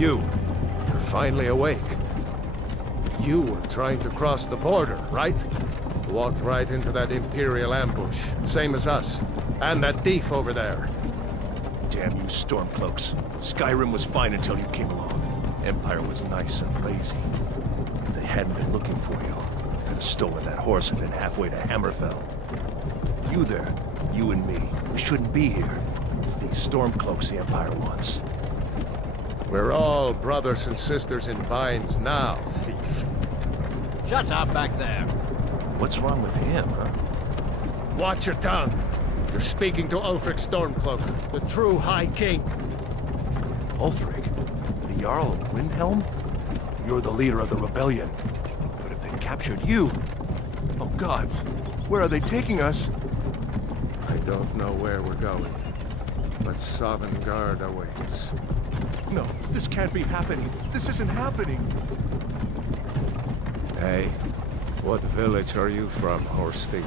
You're finally awake. You were trying to cross the border, right? Walked right into that Imperial ambush, same as us. And that thief over there. Damn you Stormcloaks. Skyrim was fine until you came along. Empire was nice and lazy. If they hadn't been looking for you, they could have stolen that horse and been halfway to Hammerfell. You there, you and me, we shouldn't be here. It's these Stormcloaks the Empire wants. We're all brothers and sisters in binds now, thief. Shut up back there. What's wrong with him, huh? Watch your tongue. You're speaking to Ulfric Stormcloak, the true High King. Ulfric? The Jarl of Windhelm? You're the leader of the rebellion. But if they captured you... Oh gods, where are they taking us? I don't know where we're going, but Sovngarde awaits. No, this can't be happening. This isn't happening. Hey, what village are you from, horse thief?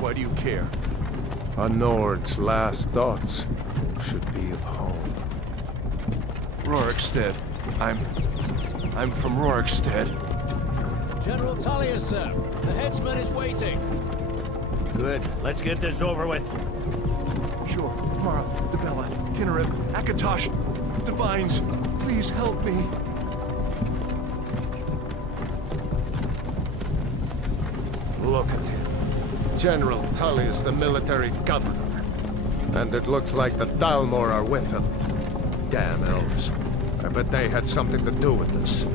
Why do you care? A Nord's last thoughts should be of home. Rorikstead. I'm from Rorikstead. General Tullius, sir. The headsman is waiting. Good. Let's get this over with. Sure. Mara, Debella, Kinnarev, Akatosh, Divines, please help me. Look at him. General Tullius, the military governor. And it looks like the Dalmor are with him. Damn elves. I bet they had something to do with this.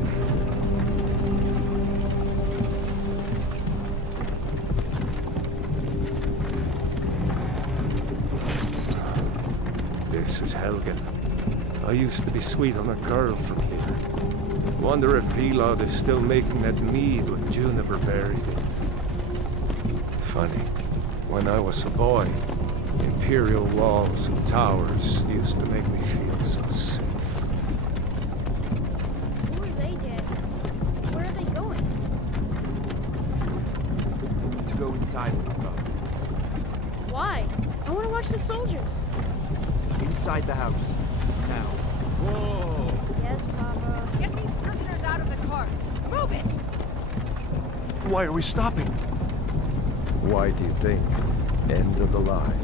This is Helgen. I used to be sweet on a girl from here. Wonder if Vilod is still making that mead with juniper berries. Funny. When I was a boy, Imperial walls and towers used to make me feel so safe. Who are they, Dad? Where are they going? To go inside with them. Why? I want to watch the soldiers. Inside the house. Now. Whoa! Yes, Papa. Get these prisoners out of the carts. Move it! Why are we stopping? Why do you think? End of the line.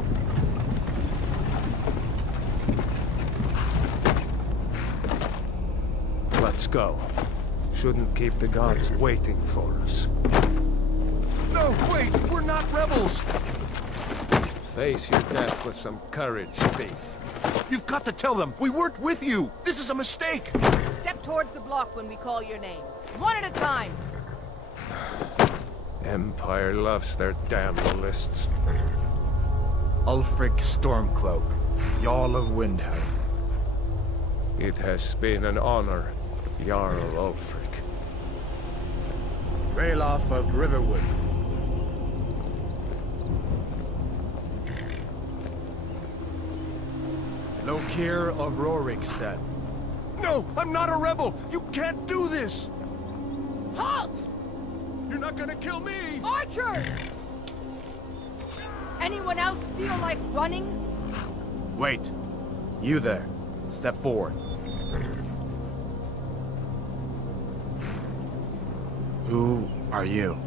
Let's go. Shouldn't keep the gods waiting for us. No, wait! We're not rebels! Face your death with some courage, thief. You've got to tell them! We weren't with you! This is a mistake! Step towards the block when we call your name. One at a time. Empire loves their damn lists. Ulfric Stormcloak, Jarl of Windhelm. It has been an honor, Jarl Ulfric. Ralof of Riverwood. Lokir of Rorikstead. No! I'm not a rebel! You can't do this! Halt! You're not gonna kill me! Archers! Anyone else feel like running? Wait. You there. Step forward. Who are you?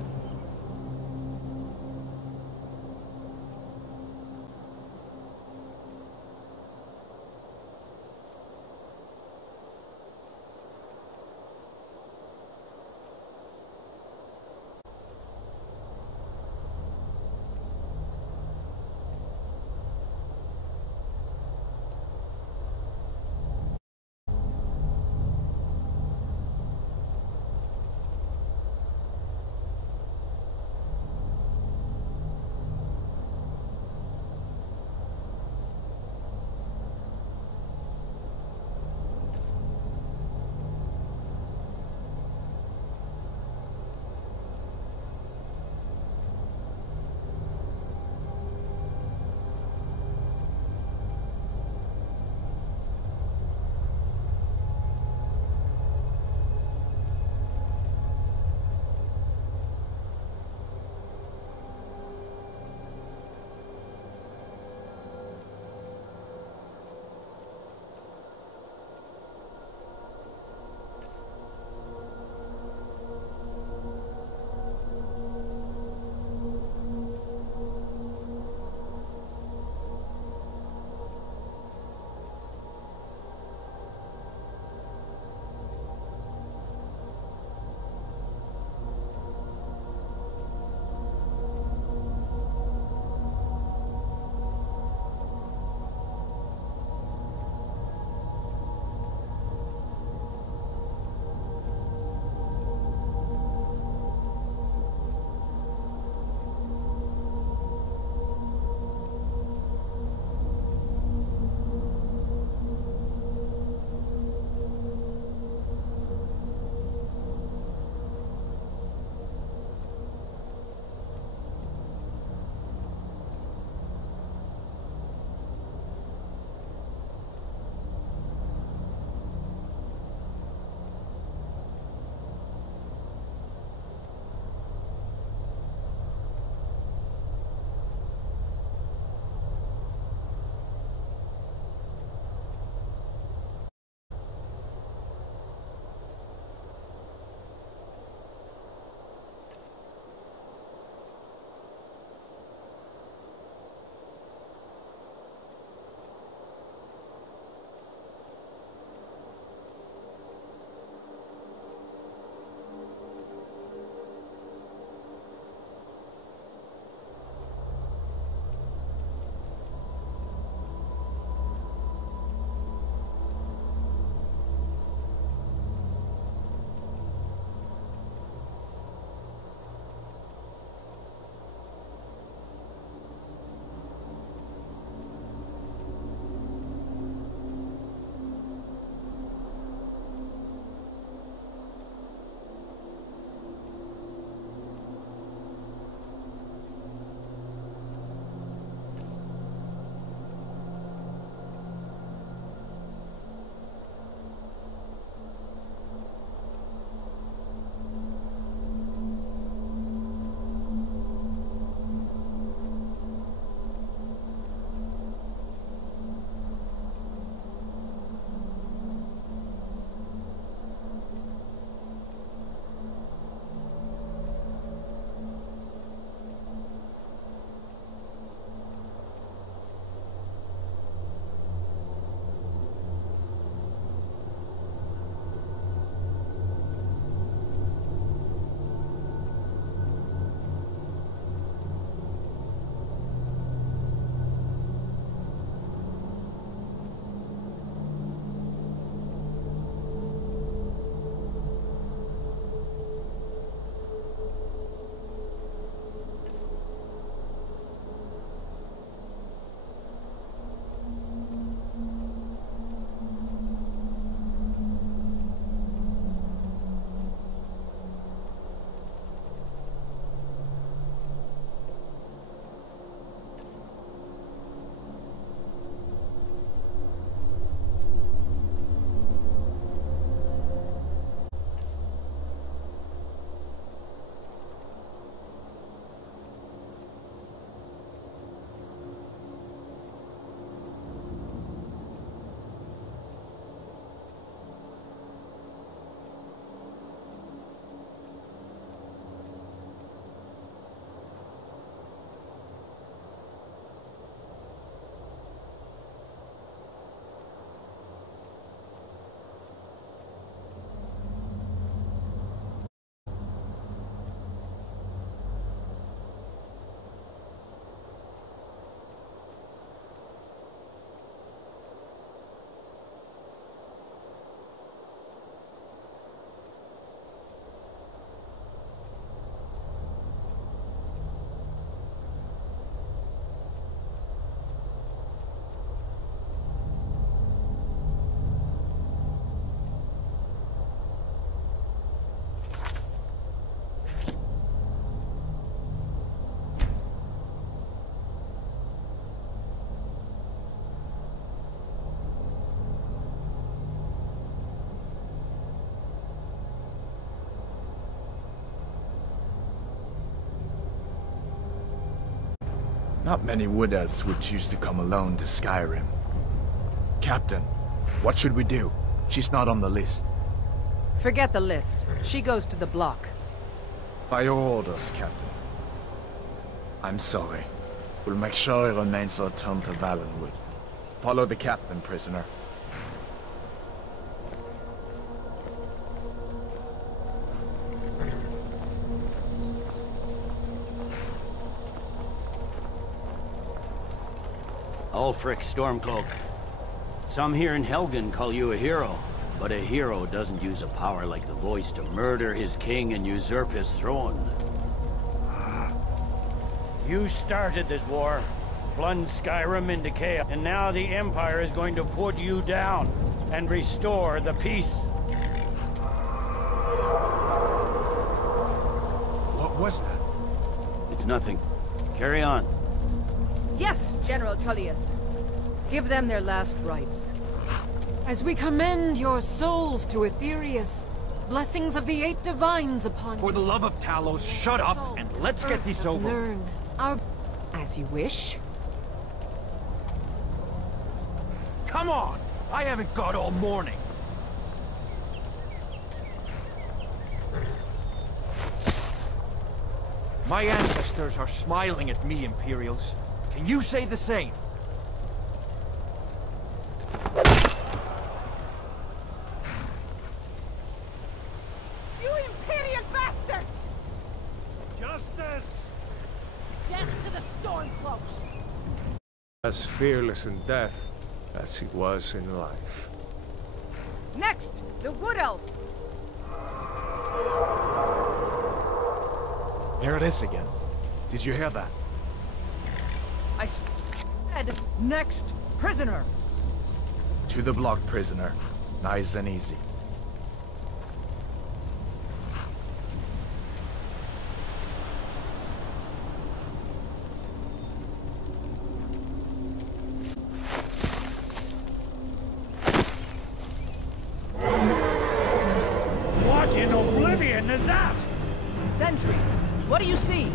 Not many wood elves would choose to come alone to Skyrim. Captain, what should we do? She's not on the list. Forget the list. She goes to the block. By your orders, Captain. I'm sorry. We'll make sure he remains returned to Valenwood. Follow the captain, prisoner. Ulfric Stormcloak. Some here in Helgen call you a hero, but a hero doesn't use a power like the voice to murder his king and usurp his throne. You started this war, plunged Skyrim into chaos, and now the Empire is going to put you down and restore the peace. What was that? It's nothing. Carry on. Yes, General Tullius. Give them their last rites. As we commend your souls to Aetherius, blessings of the 8 divines upon you. For the love of Talos, shut up and let's get this over. Learn our... As you wish. Come on! I haven't got all morning. My ancestors are smiling at me, Imperials. Can you say the same? You Imperial bastards! Justice! Death to the Stormcloaks! As fearless in death as he was in life. Next, the Wood Elf. Here it is again. Did you hear that? I said, next prisoner. To the block, prisoner. Nice and easy. What in oblivion is that? Sentries, what do you see?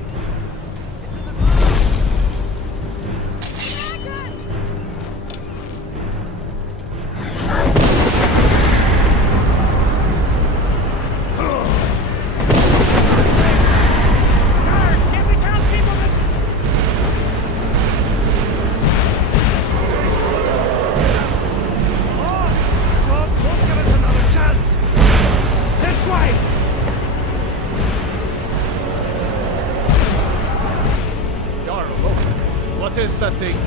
What is that thing?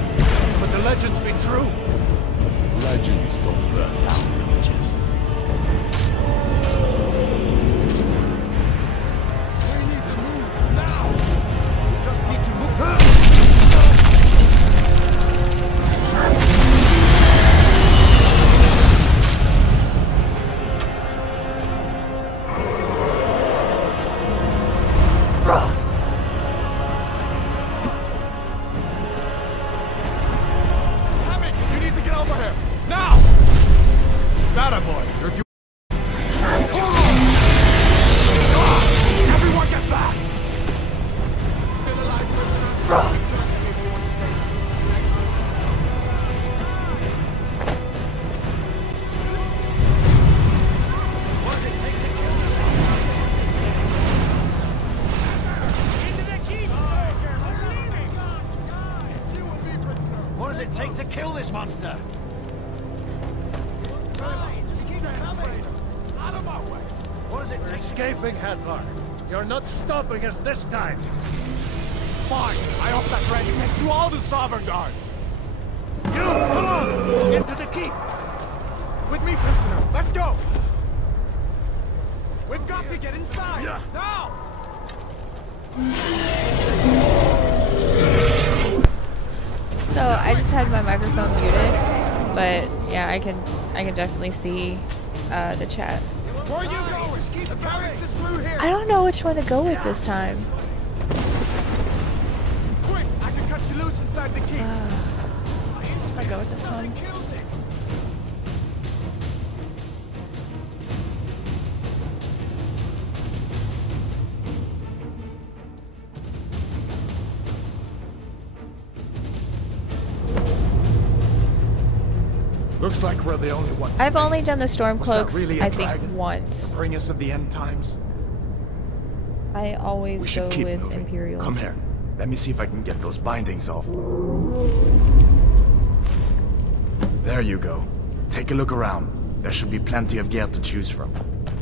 Could the legends be true? Legends don't burn down villages. We need to move now! We just need to move. What does it take to kill this monster? Out of my way! What does it We're take? escaping, Hadvar. You're not stopping us this time. Fine! I hope that ready takes you all to Sovereign Guard! You! Come on! Into the keep! With me, prisoner! Let's go! We've got to get inside! Yeah. Now! So I just had my microphone muted, but yeah, I can definitely see the chat. Where are you going? Keep the carriage this through here! I don't know which one to go with this time. Quick! I can cut you loose inside the keep! I'll go with this one. Looks like we're the only ones. I've only done the Stormcloaks, really a I think, dragon? once. Bring us of the end times. I always We go should keep with moving. Imperials. Come here. Let me see if I can get those bindings off. There you go. Take a look around. There should be plenty of gear to choose from.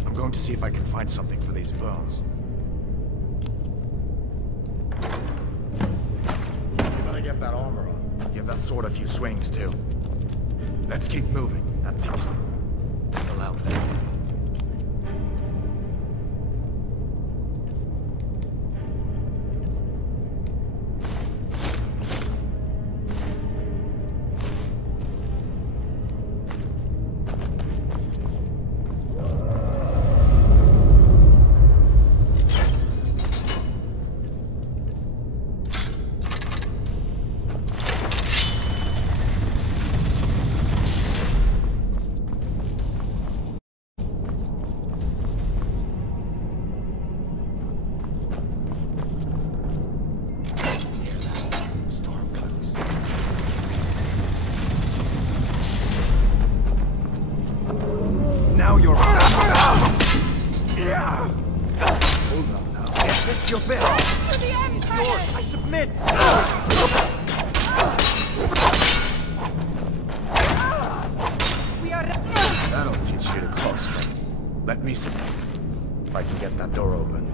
I'm going to see if I can find something for these bones. You better get that armor on. Give that sword a few swings, too. Let's keep moving. That thing's still out there. Now you're... Hold on now. It's your bit. It's yours. I submit. That'll teach you to cross. Let me see if I can get that door open.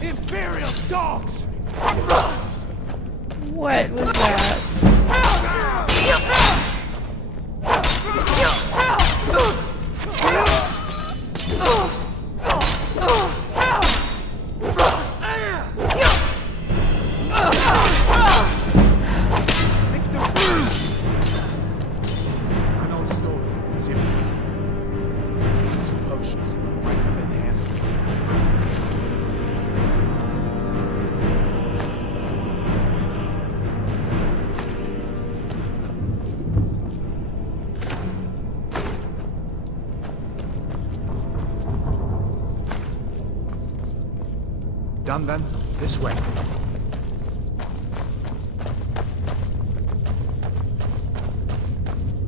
Imperial dogs! What was that? An old story. See, some potions might come in handy. Done then? This way.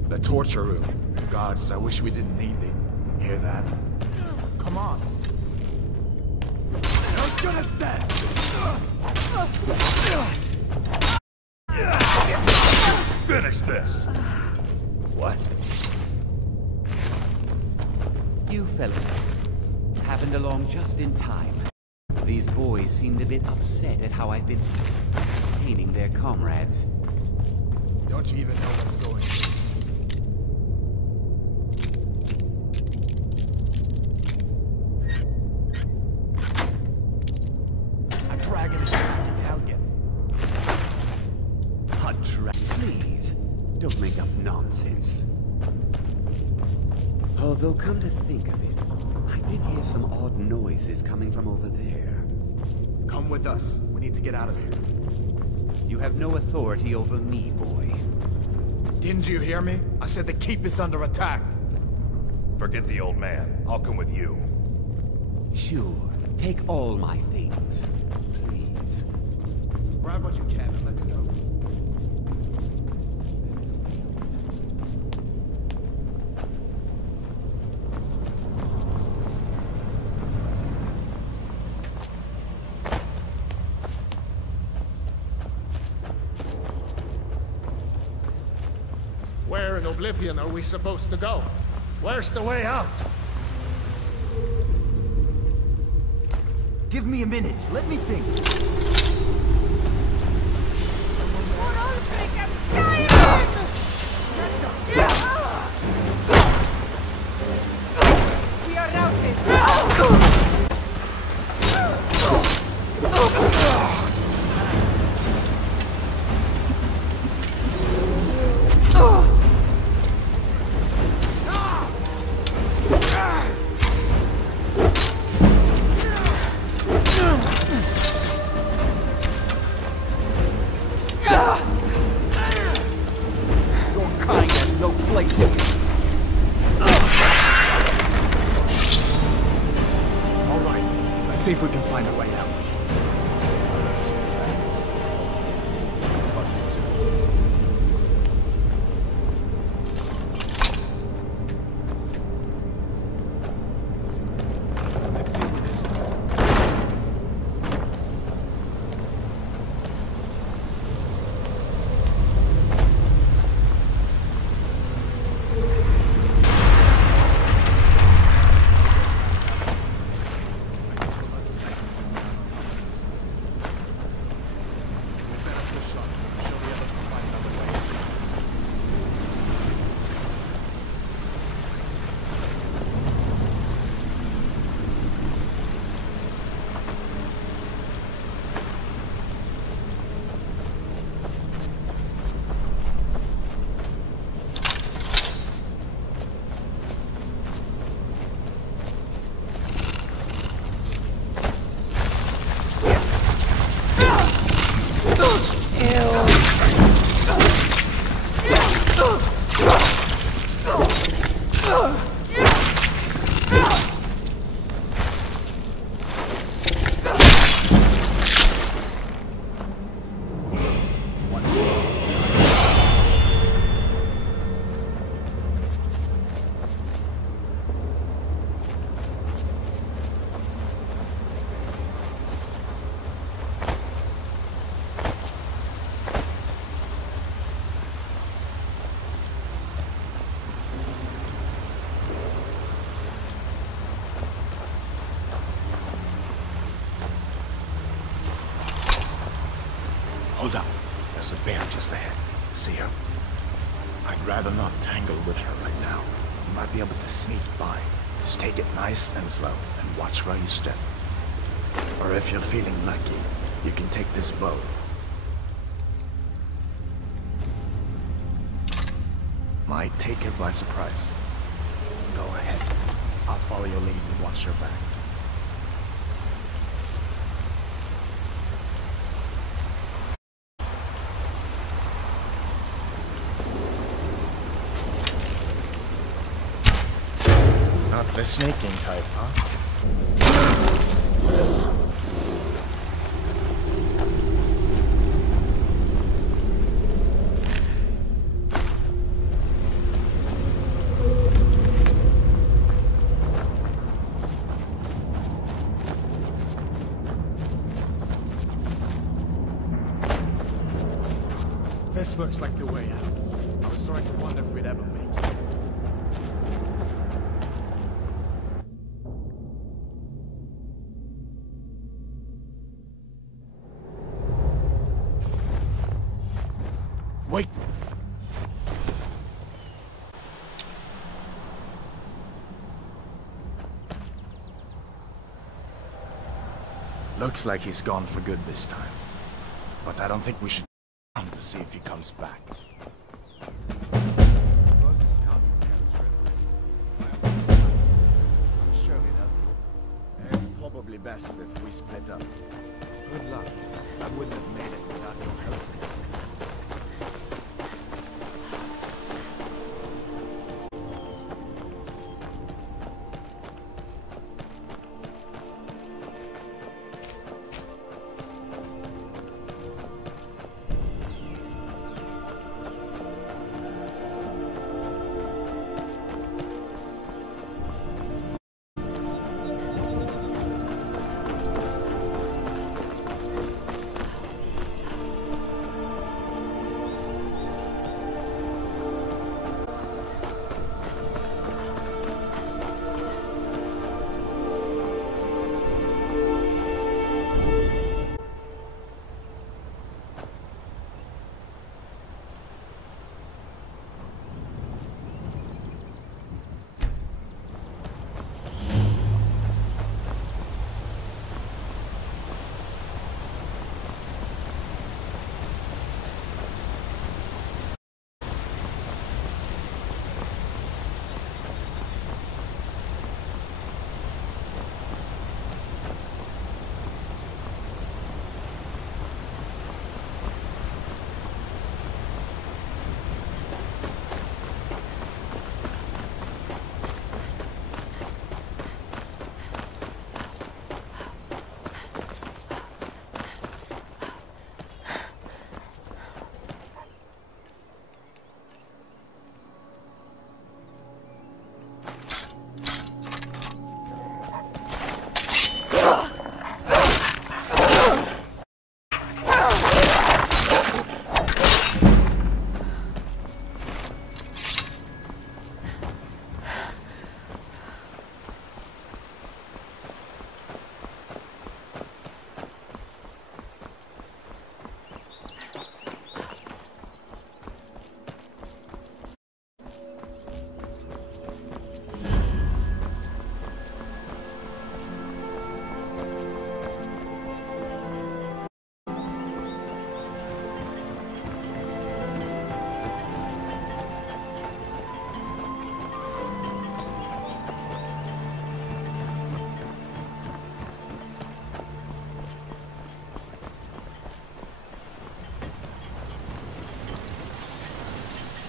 The torture room. Gods, I wish we didn't need it. Hear that? Come on. Don't get us dead! Finish this! What? You fellas happened along just in time. These boys seemed a bit upset at how I've been entertaining their comrades. Don't you even know what's going on? A dragon is attacking Helgen. Please, don't make up nonsense. Although, come to think of it, I did hear some odd noises coming from over there. Come with us. We need to get out of here. You have no authority over me, boy. Didn't you hear me? I said the keep is under attack. Forget the old man. I'll come with you. Sure, take all my things, please. Grab what you can and let's go. Where in Oblivion are we supposed to go? Where's the way out? Give me a minute. Let me think. We are routed. if we can find a way out. Hold up. There's a bear just ahead. See her? I'd rather not tangle with her right now. You might be able to sneak by. Just take it nice and slow, and watch where you step. Or if you're feeling lucky, you can take this bow. Might take her by surprise. Go ahead. I'll follow your lead and watch your back. Not the snaking type, huh? This looks like the way out. I was starting to wonder if we'd ever make it. Wait! Looks like he's gone for good this time. But I don't think we should wait to see if he comes back. It's probably best if we split up. Good luck. I wouldn't have made it without your help.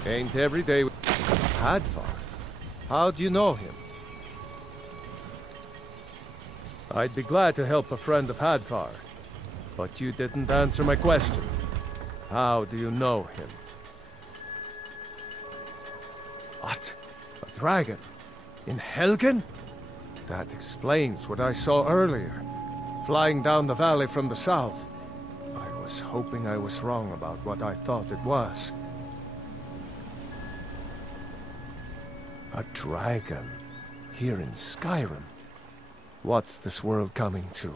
Ain't every day. Hadvar? How do you know him? I'd be glad to help a friend of Hadvar, but you didn't answer my question. How do you know him? What? A dragon? In Helgen? That explains what I saw earlier, flying down the valley from the south. I was hoping I was wrong about what I thought it was. A dragon? Here in Skyrim? What's this world coming to?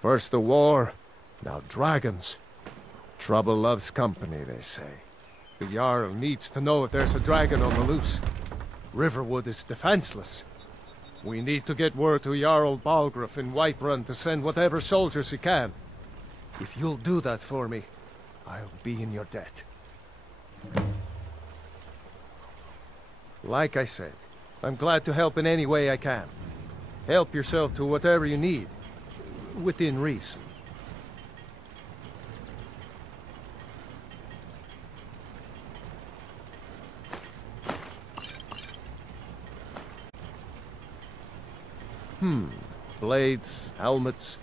First the war, now dragons. Trouble loves company, they say. The Jarl needs to know if there's a dragon on the loose. Riverwood is defenseless. We need to get word to Jarl Balgruuf in Whiterun to send whatever soldiers he can. If you'll do that for me, I'll be in your debt. Like I said, I'm glad to help in any way I can. Help yourself to whatever you need, within reason. Blades, helmets,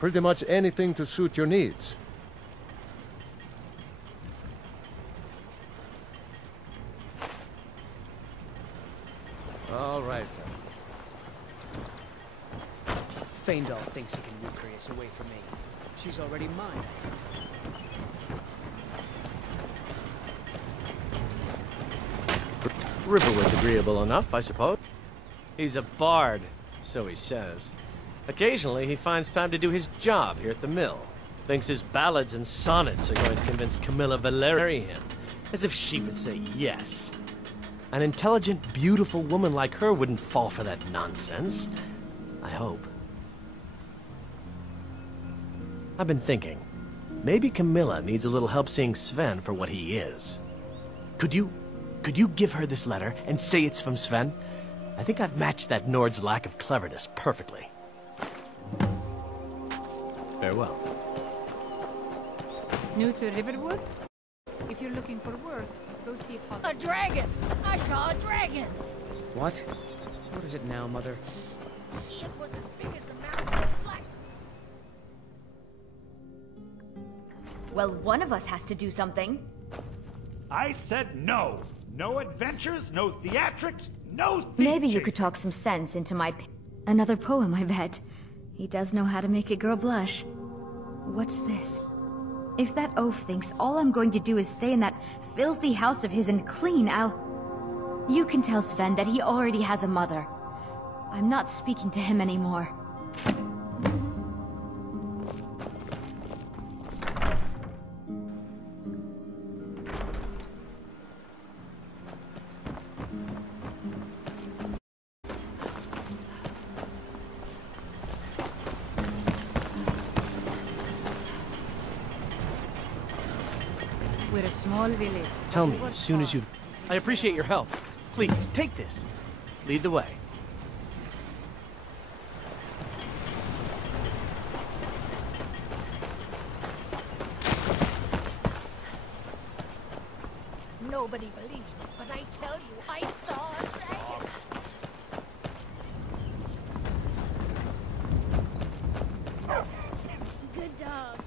pretty much anything to suit your needs. All right then. Feindal thinks he can recreate us away from me. She's already mine. Riverwood's agreeable enough, I suppose. He's a bard, so he says. Occasionally, he finds time to do his job here at the mill. Thinks his ballads and sonnets are going to convince Camilla to marry him. As if she would say yes. An intelligent, beautiful woman like her wouldn't fall for that nonsense. I hope. I've been thinking. Maybe Camilla needs a little help seeing Sven for what he is. Could you give her this letter and say it's from Sven? I think I've matched that Nord's lack of cleverness perfectly. Farewell. New to Riverwood? If you're looking for work, go see A dragon! I saw a dragon! What? What is it now, Mother? It was as big as the mountain of black. Well, one of us has to do something. I said no! No adventures, no theatrics, no thief Maybe you chasing. could talk some sense into my... Another poem, I bet. He does know how to make a girl blush. What's this? If that oaf thinks all I'm going to do is stay in that filthy house of his and clean, You can tell Sven that he already has a mother. I'm not speaking to him anymore. We're a small village. Tell me as soon as you... I appreciate your help. Please, take this. Lead the way. Nobody believes me, but I tell you, I saw a dragon. Good dog.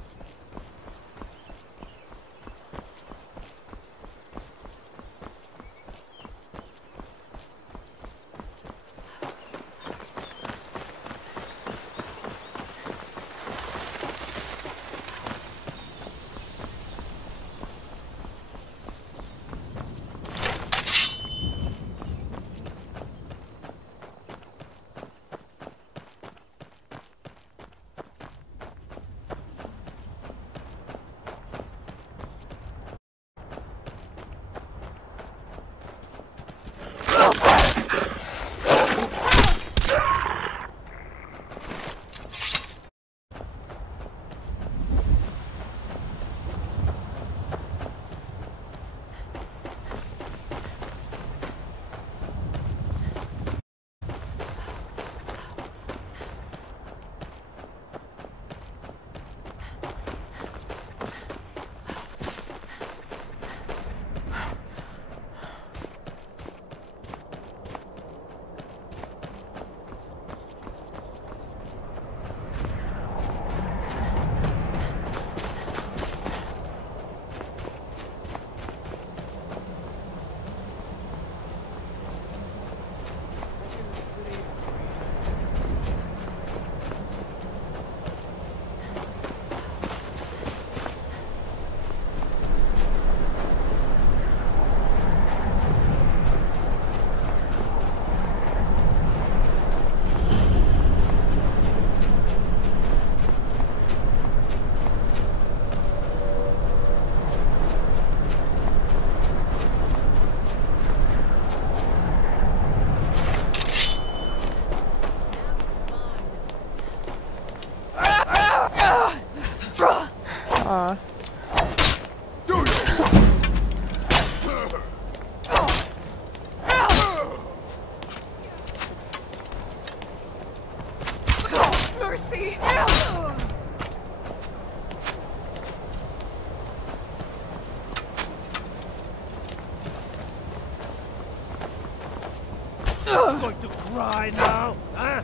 mercy! I'm going to cry now, huh?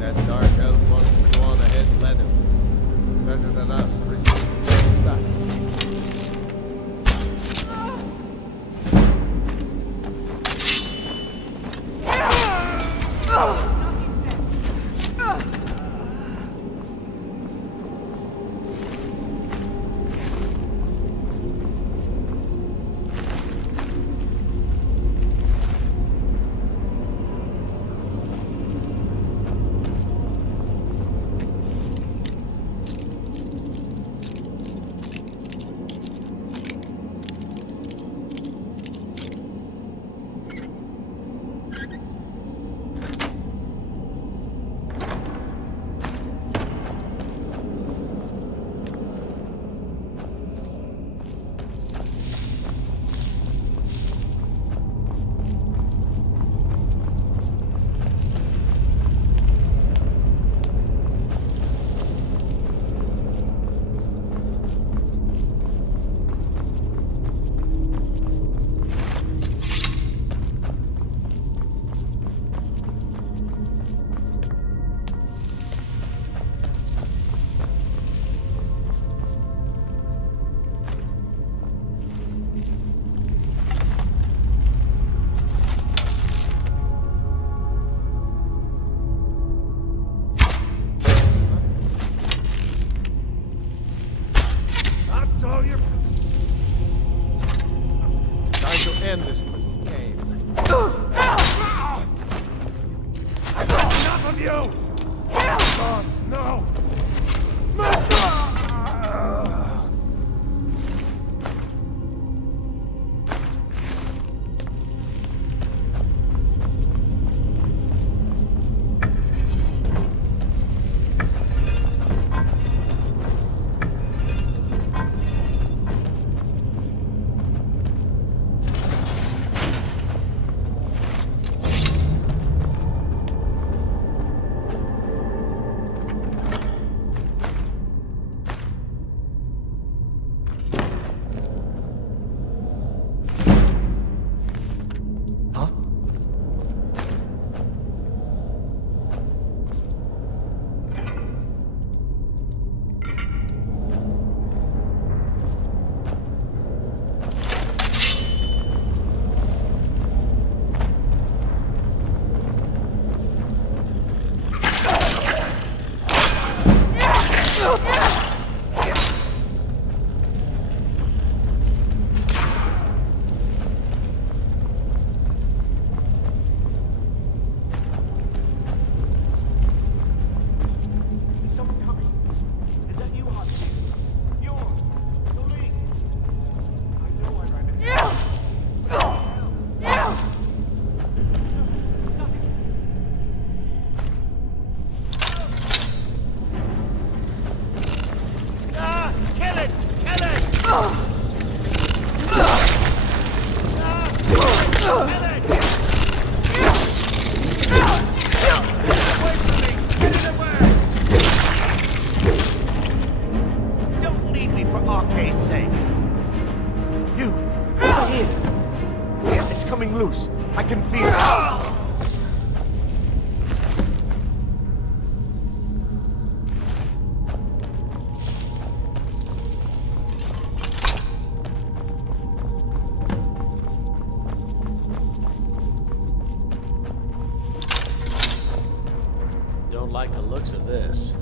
That dark elf wants to go on ahead, let him. Better than us, risking stuff. End this little game. Enough of you! Gods, no! don't like the looks of this.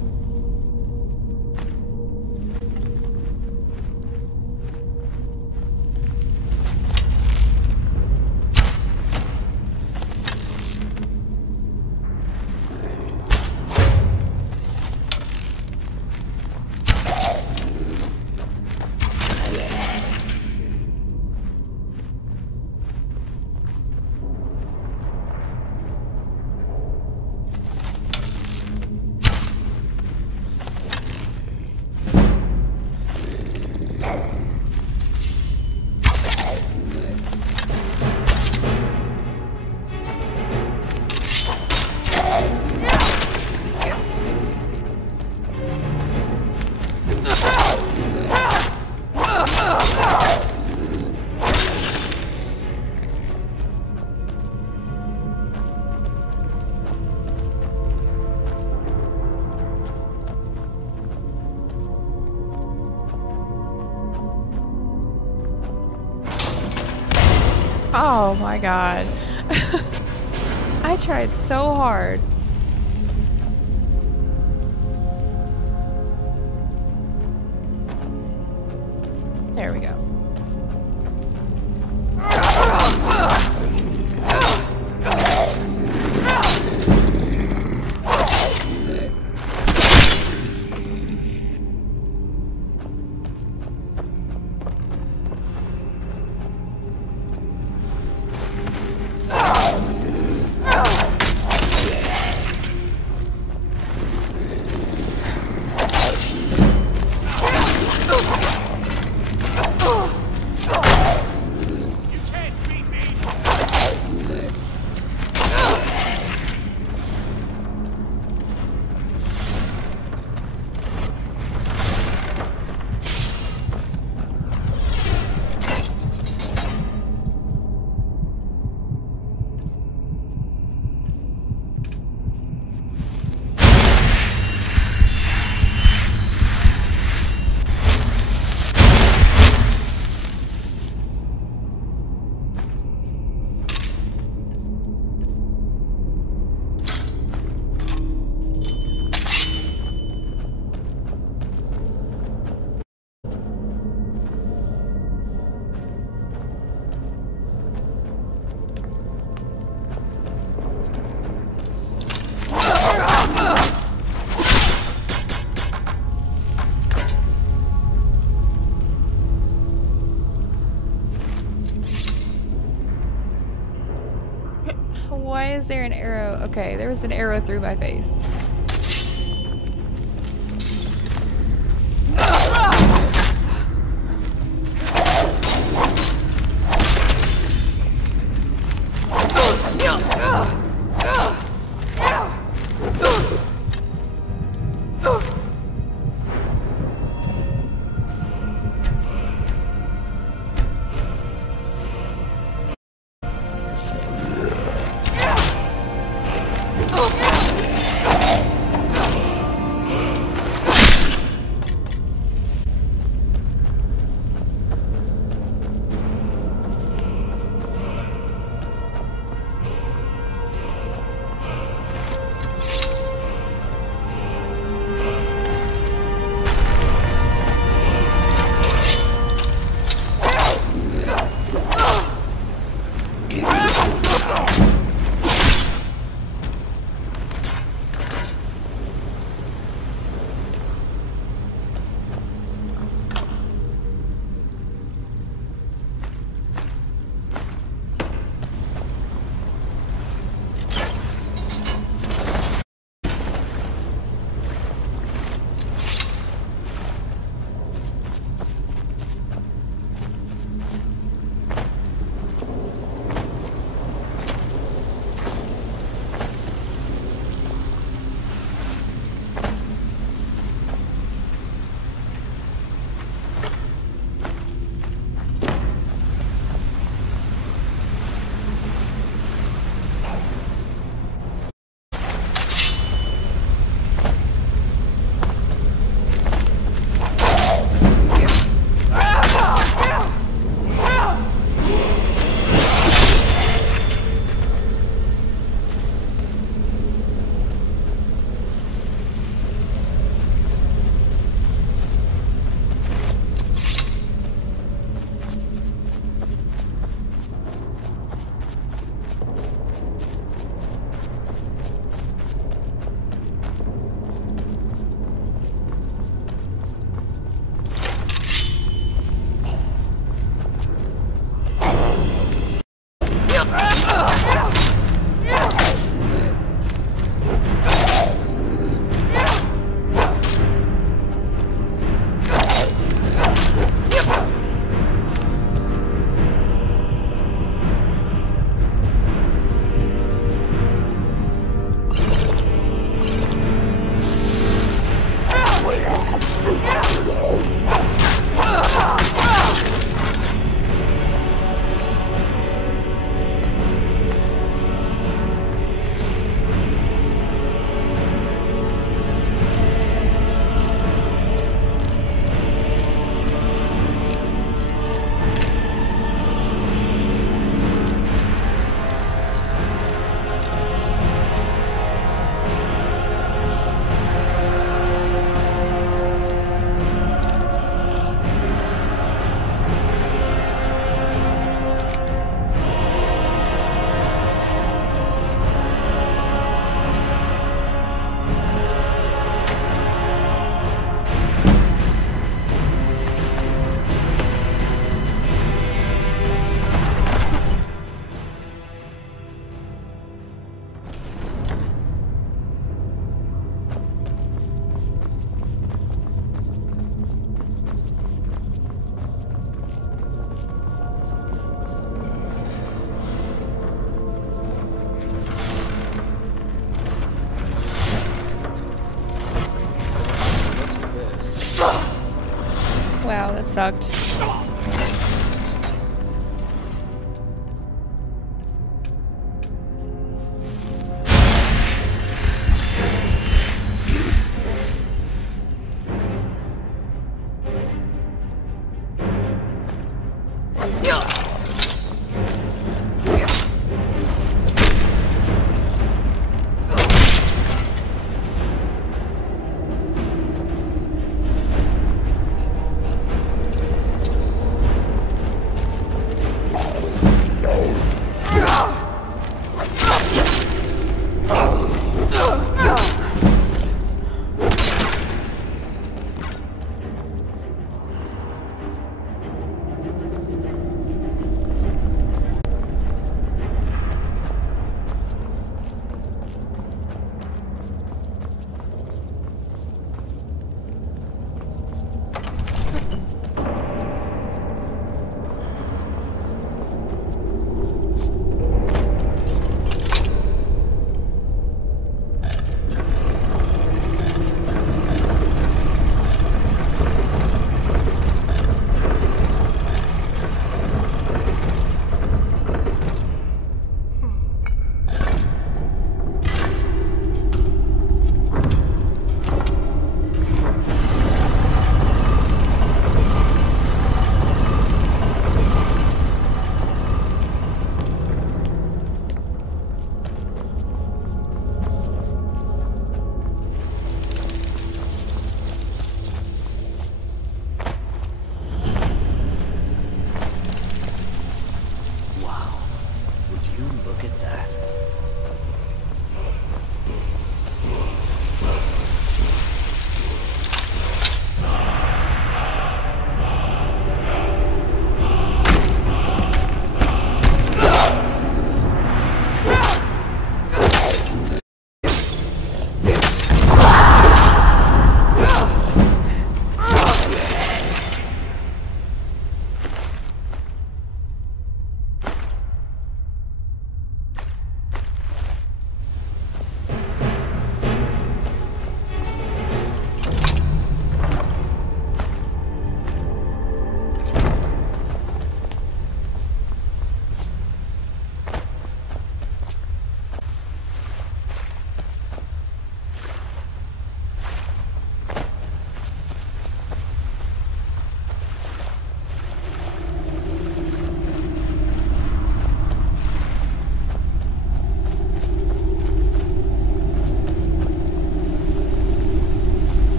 Oh my god. I tried so hard. There we go. Why is there an arrow? Okay, there was an arrow through my face. sucked.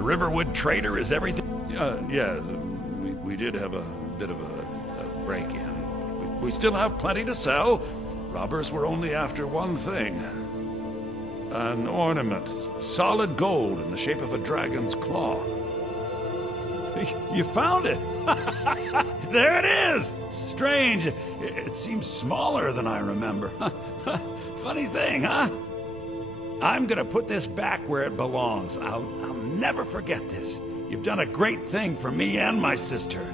The Riverwood trader is everything? Yeah, we did have a bit of a break-in. We still have plenty to sell. Robbers were only after one thing. An ornament, solid gold in the shape of a dragon's claw. You found it! There it is! Strange. It seems smaller than I remember. Funny thing, huh? I'm gonna put this back where it belongs. I'll never forget this. You've done a great thing for me and my sister.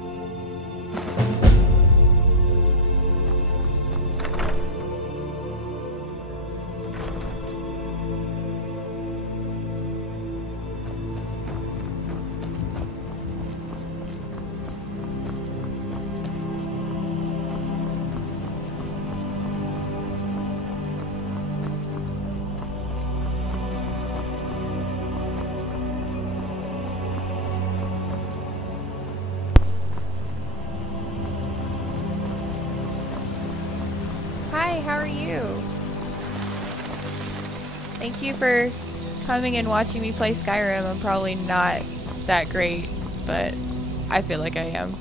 Hi, how are you? Thank you for coming and watching me play Skyrim. I'm probably not that great, but I feel like I am.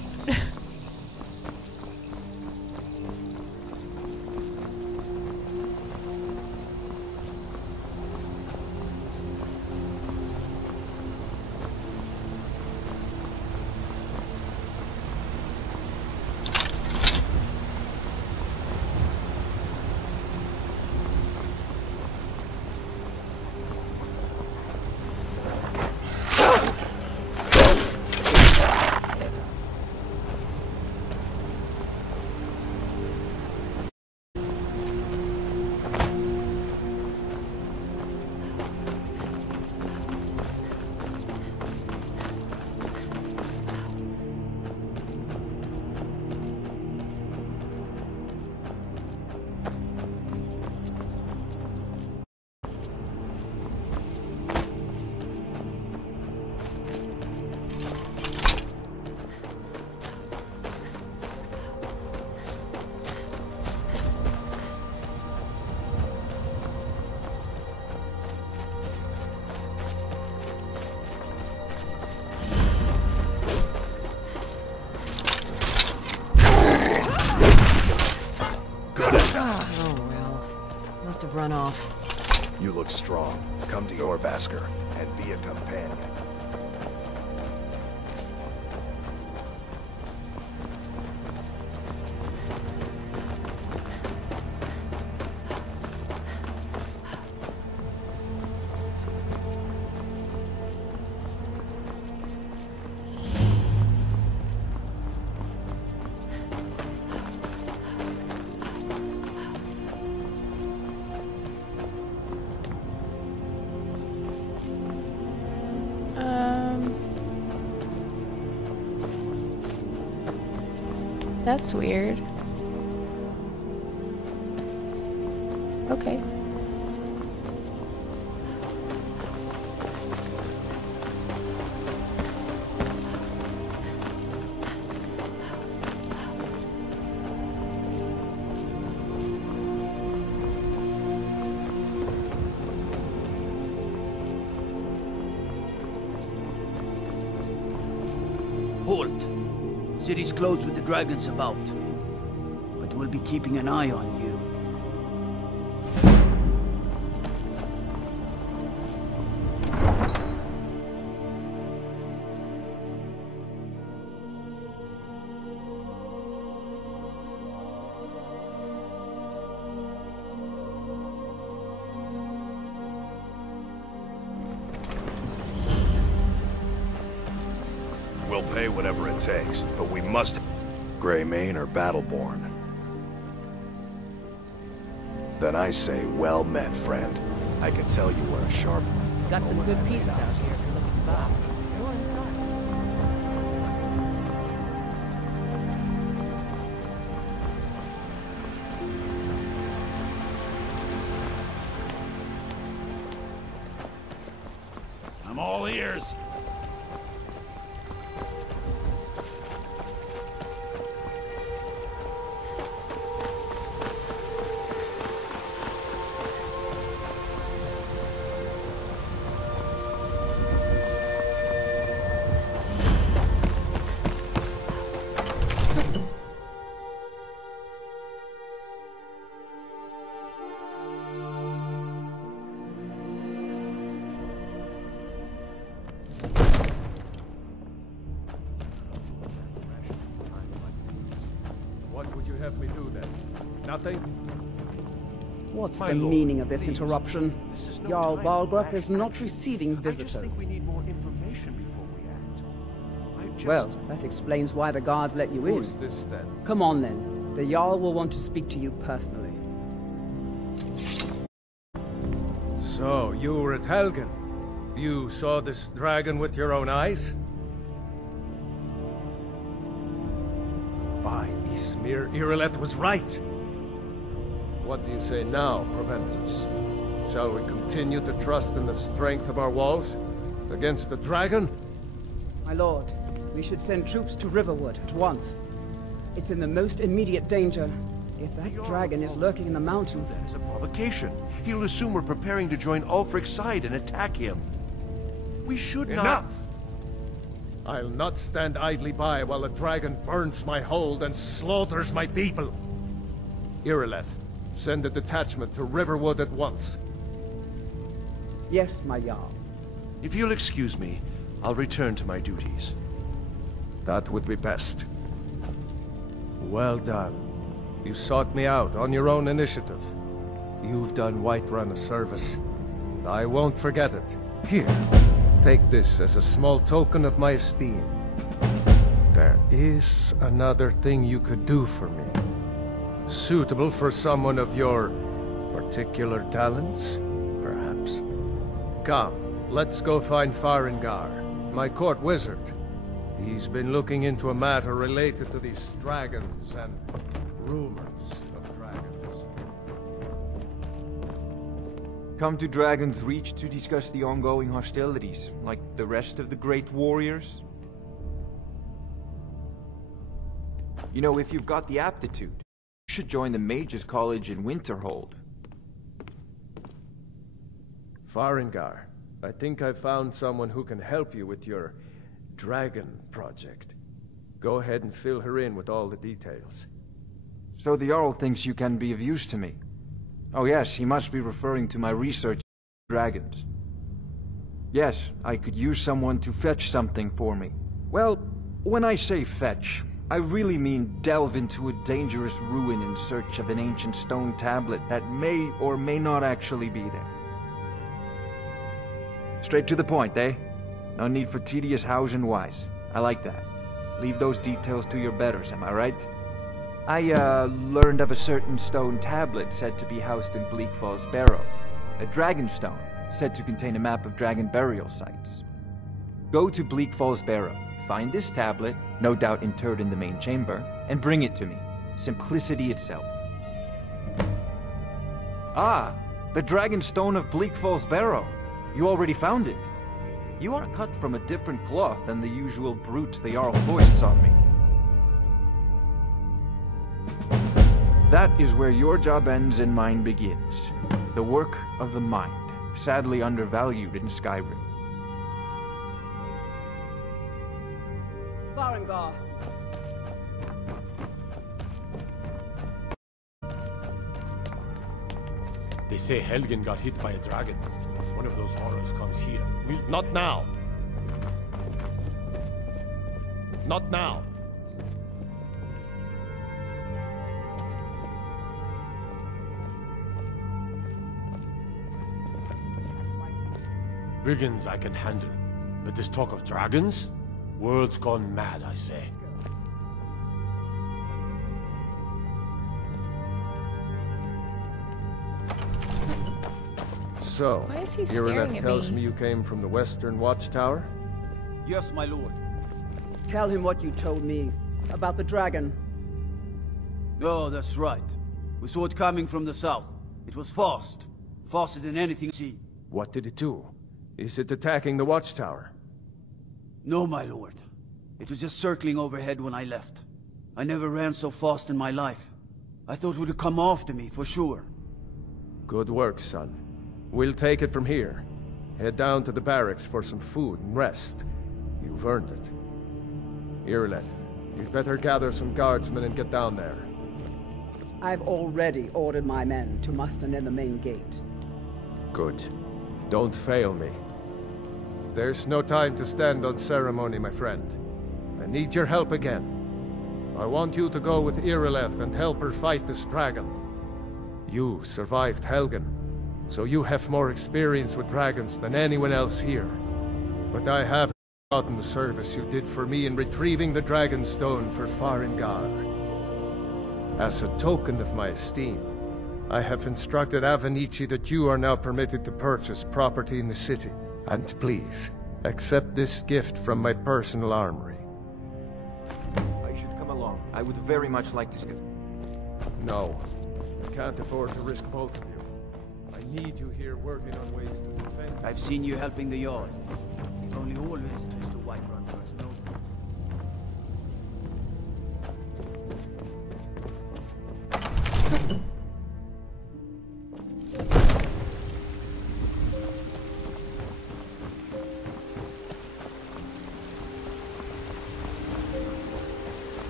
Must have run off. You look strong. Come to your Basker and be a companion. That's weird. Okay. Halt! City's closed with the dragons about. But we'll be keeping an eye on you. We'll pay whatever it takes, but we must... Greymane or Battleborn? Then I say, well met, friend. I can tell you were a sharp one. Got some good pieces out here if you're looking to buy. Go inside. I'm all ears. have me do then? Nothing? What's My the lord, meaning of this please. interruption? This is no Jarl time Balgrup for is rash not actions. receiving I just visitors. think we need more information before we act. Well, that explains why the guards let you in. Who's this then? Come on then. The Jarl will want to speak to you personally. So, you were at Helgen. You saw this dragon with your own eyes? By Ismir, Irileth was right. What do you say now, Proventus? Shall we continue to trust in the strength of our walls against the dragon? My lord, we should send troops to Riverwood at once. It's in the most immediate danger. If that dragon is lurking in the mountains... That is a provocation. He'll assume we're preparing to join Ulfric's side and attack him. We should not... Enough! I'll not stand idly by while the dragon burns my hold and slaughters my people. Irileth, send a detachment to Riverwood at once. Yes, my Jarl. If you'll excuse me, I'll return to my duties. That would be best. Well done. You sought me out on your own initiative. You've done Whiterun a service, and I won't forget it. Here, take this as a small token of my esteem. There is another thing you could do for me. Suitable for someone of your particular talents, perhaps. Come, let's go find Farengar, my court wizard. He's been looking into a matter related to these dragons and rumors of dragons. Come to Dragon's Reach to discuss the ongoing hostilities, like the rest of the great warriors? You know, if you've got the aptitude, you should join the Mages College in Winterhold. Farengar, I think I've found someone who can help you with your dragon project. Go ahead and fill her in with all the details. So the Jarl thinks you can be of use to me. Oh yes, he must be referring to my research on dragons. Yes, I could use someone to fetch something for me. Well, when I say fetch, I really mean delve into a dangerous ruin in search of an ancient stone tablet that may or may not actually be there. Straight to the point, eh? No need for tedious hows and whys. I like that. Leave those details to your betters, am I right? I, learned of a certain stone tablet said to be housed in Bleak Falls Barrow. A dragon stone, said to contain a map of dragon burial sites. Go to Bleak Falls Barrow, find this tablet, no doubt interred in the main chamber, and bring it to me. Simplicity itself. Ah, the dragon stone of Bleak Falls Barrow. You already found it. You are cut from a different cloth than the usual brutes the Jarl foists on me. That is where your job ends and mine begins. The work of the mind, sadly undervalued in Skyrim. Farengar. They say Helgen got hit by a dragon. One of those horrors comes here. Not now. Not now. Brigands I can handle, but this talk of dragons? World's gone mad, I say. So, Why is he Irileth staring at tells me? me you came from the Western Watchtower? Yes, my lord. Tell him what you told me about the dragon. Oh, that's right. We saw it coming from the south. It was fast. Faster than anything seen. What did it do? Is it attacking the Watchtower? No, my lord. It was just circling overhead when I left. I never ran so fast in my life. I thought it would come after me, for sure. Good work, son. We'll take it from here. Head down to the barracks for some food and rest. You've earned it. Irileth, you'd better gather some guardsmen and get down there. I've already ordered my men to muster near the main gate. Good. Don't fail me. There's no time to stand on ceremony, my friend. I need your help again. I want you to go with Irileth and help her fight this dragon. You survived Helgen, so you have more experience with dragons than anyone else here. But I haven't forgotten the service you did for me in retrieving the Dragon Stone for Farengar. As a token of my esteem, I have instructed Avenici that you are now permitted to purchase property in the city. And please, accept this gift from my personal armory. I should come along. I would very much like to... No. I can't afford to risk both of you. I need you here working on ways to defend... I've seen you helping the yard. If only all visitors to Whiterun first know.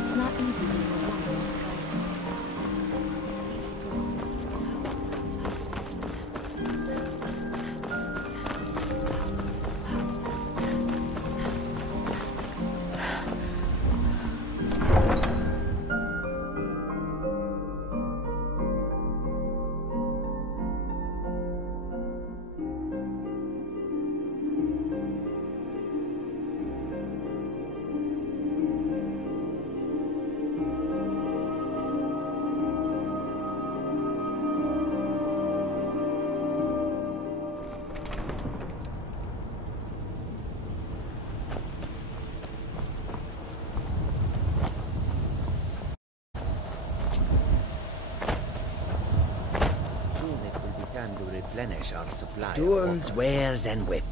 It's not easy being alone in Skyrim. Stay strong. To replenish our supply. Tools, wares, and whip.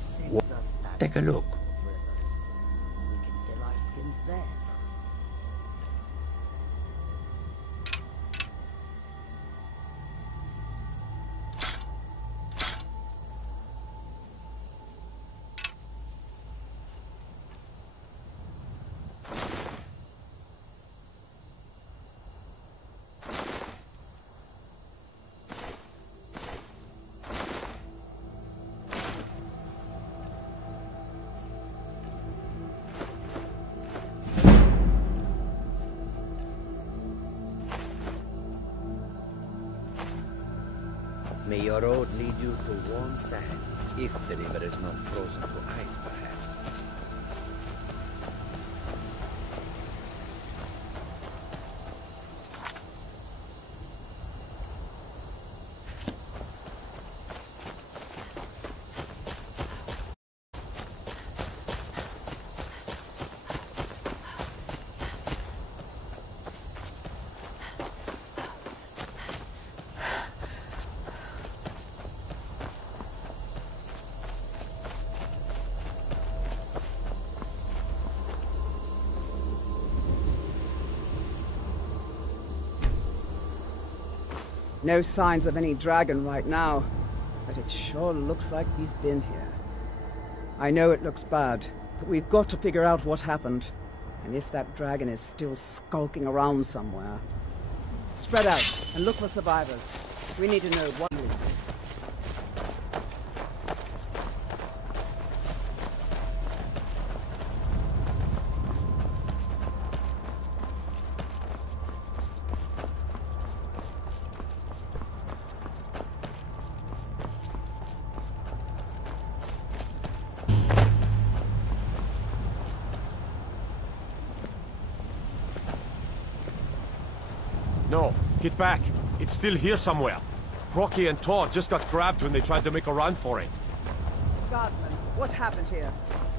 Take a look. We can fill our skins there. May your road lead you to warm sand, if the river is not frozen to ice, perhaps. No signs of any dragon right now, but it sure looks like he's been here. I know it looks bad, but we've got to figure out what happened, and if that dragon is still skulking around somewhere. Spread out and look for survivors. We need to know what... No, get back. It's still here somewhere. Rocky and Todd just got grabbed when they tried to make a run for it. Guardsman, what happened here?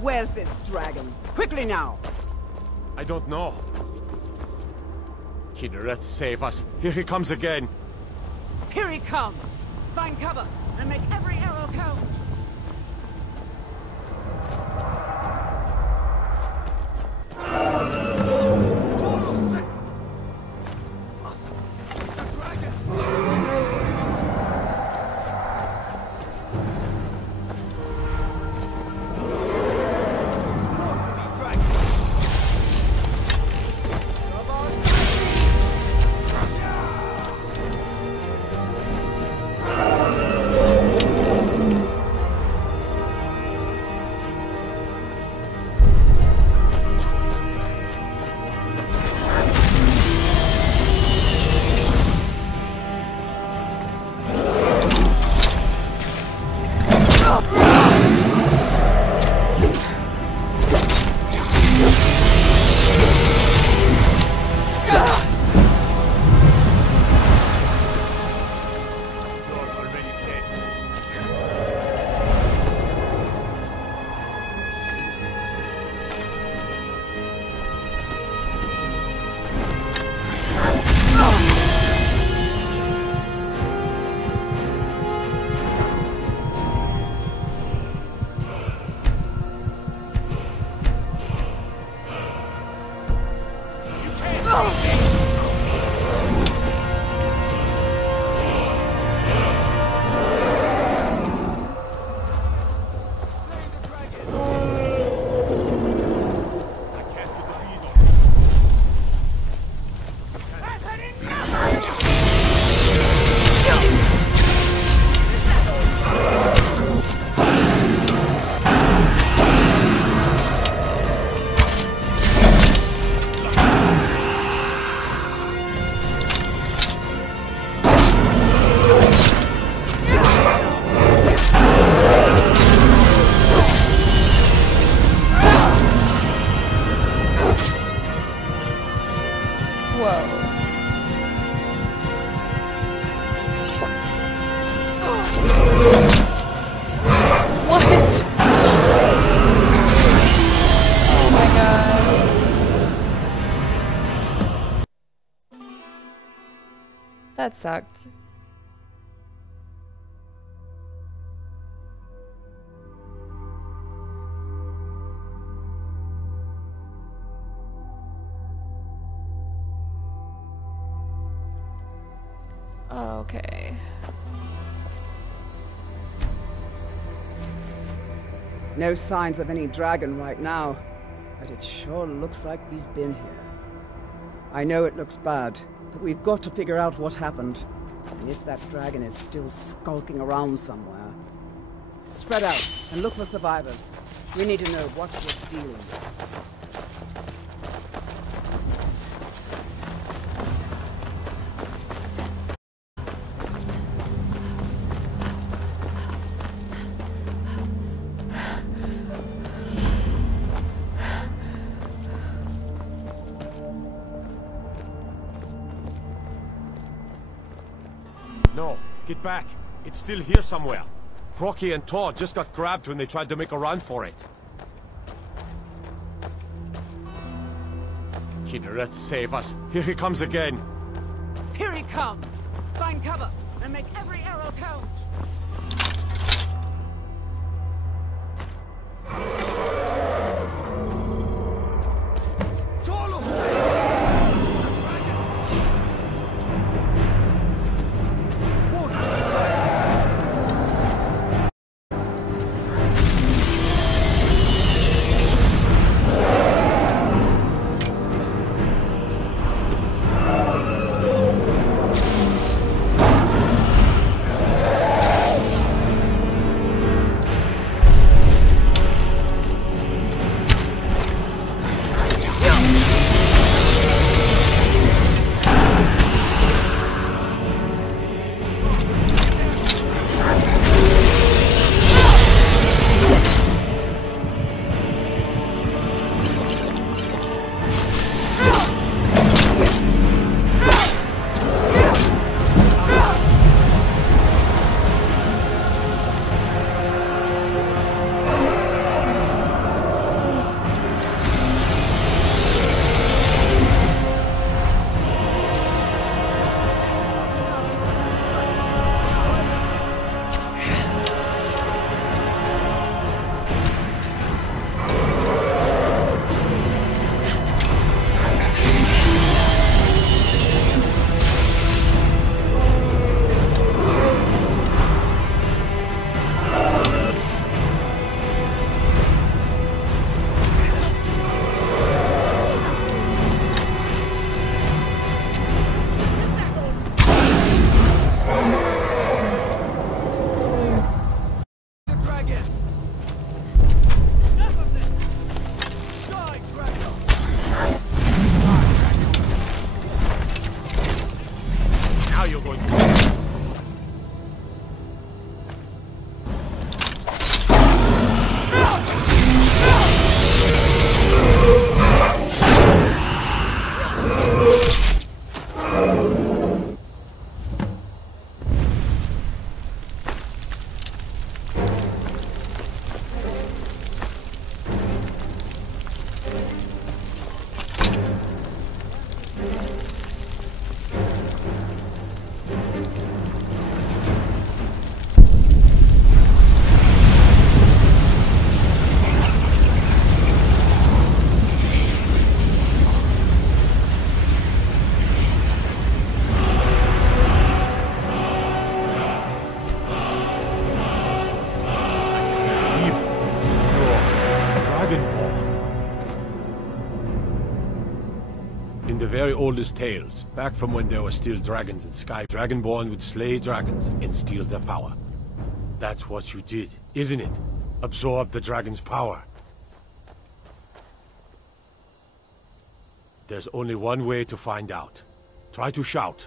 Where's this dragon? Quickly now! I don't know. Kinnereth, save us. Here he comes again. Here he comes! Find cover and make every arrow count! That sucked. Okay. No signs of any dragon right now, but it sure looks like he's been here. I know it looks bad, but we've got to figure out what happened. And if that dragon is still skulking around somewhere. Spread out and look for survivors. We need to know what we're dealing with. No, get back. It's still here somewhere. Rocky and Todd just got grabbed when they tried to make a run for it. Kidder, save us. Here he comes again. Here he comes! Find cover and make every arrow count! In the very oldest tales, back from when there were still dragons in Sky, Dragonborn would slay dragons and steal their power. That's what you did, isn't it? Absorb the dragon's power. There's only one way to find out. Try to shout.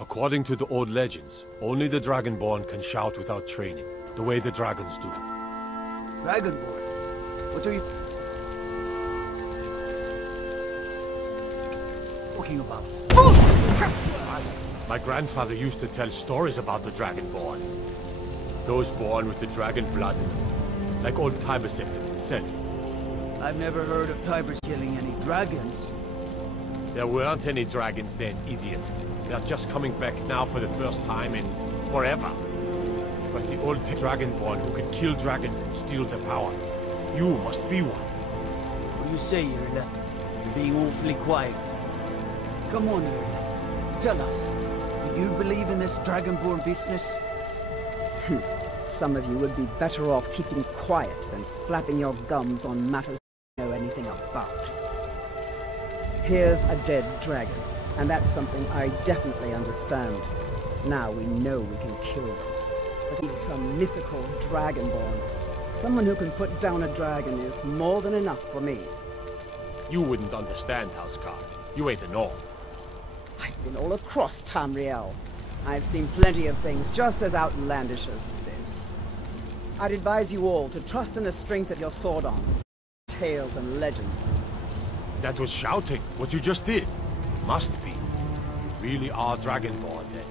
According to the old legends, only the Dragonborn can shout without training, the way the dragons do. Dragonborn? What are you talking about? My grandfather used to tell stories about the Dragonborn. Those born with the dragon blood in them, like old Tiber said himself. I've never heard of Tiber's killing any dragons. There weren't any dragons then, idiot. They're just coming back now for the first time in forever. But the old Dragonborn who can kill dragons and steal their power. You must be one. What do you say, Irla? You're being awfully quiet. Come on, Irla. Tell us, do you believe in this Dragonborn business? Some of you would be better off keeping quiet than flapping your gums on matters you don't know anything about. Here's a dead dragon, and that's something I definitely understand. Now we know we can kill them. But he's some mythical dragonborn. Someone who can put down a dragon is more than enough for me. You wouldn't understand, Houseguard. You ain't the norm. I've been all across Tamriel. I've seen plenty of things just as outlandish as this. I'd advise you all to trust in the strength of your sword arm. Tales and legends. That was shouting, what you just did. Must be. You really are Dragonborn, then.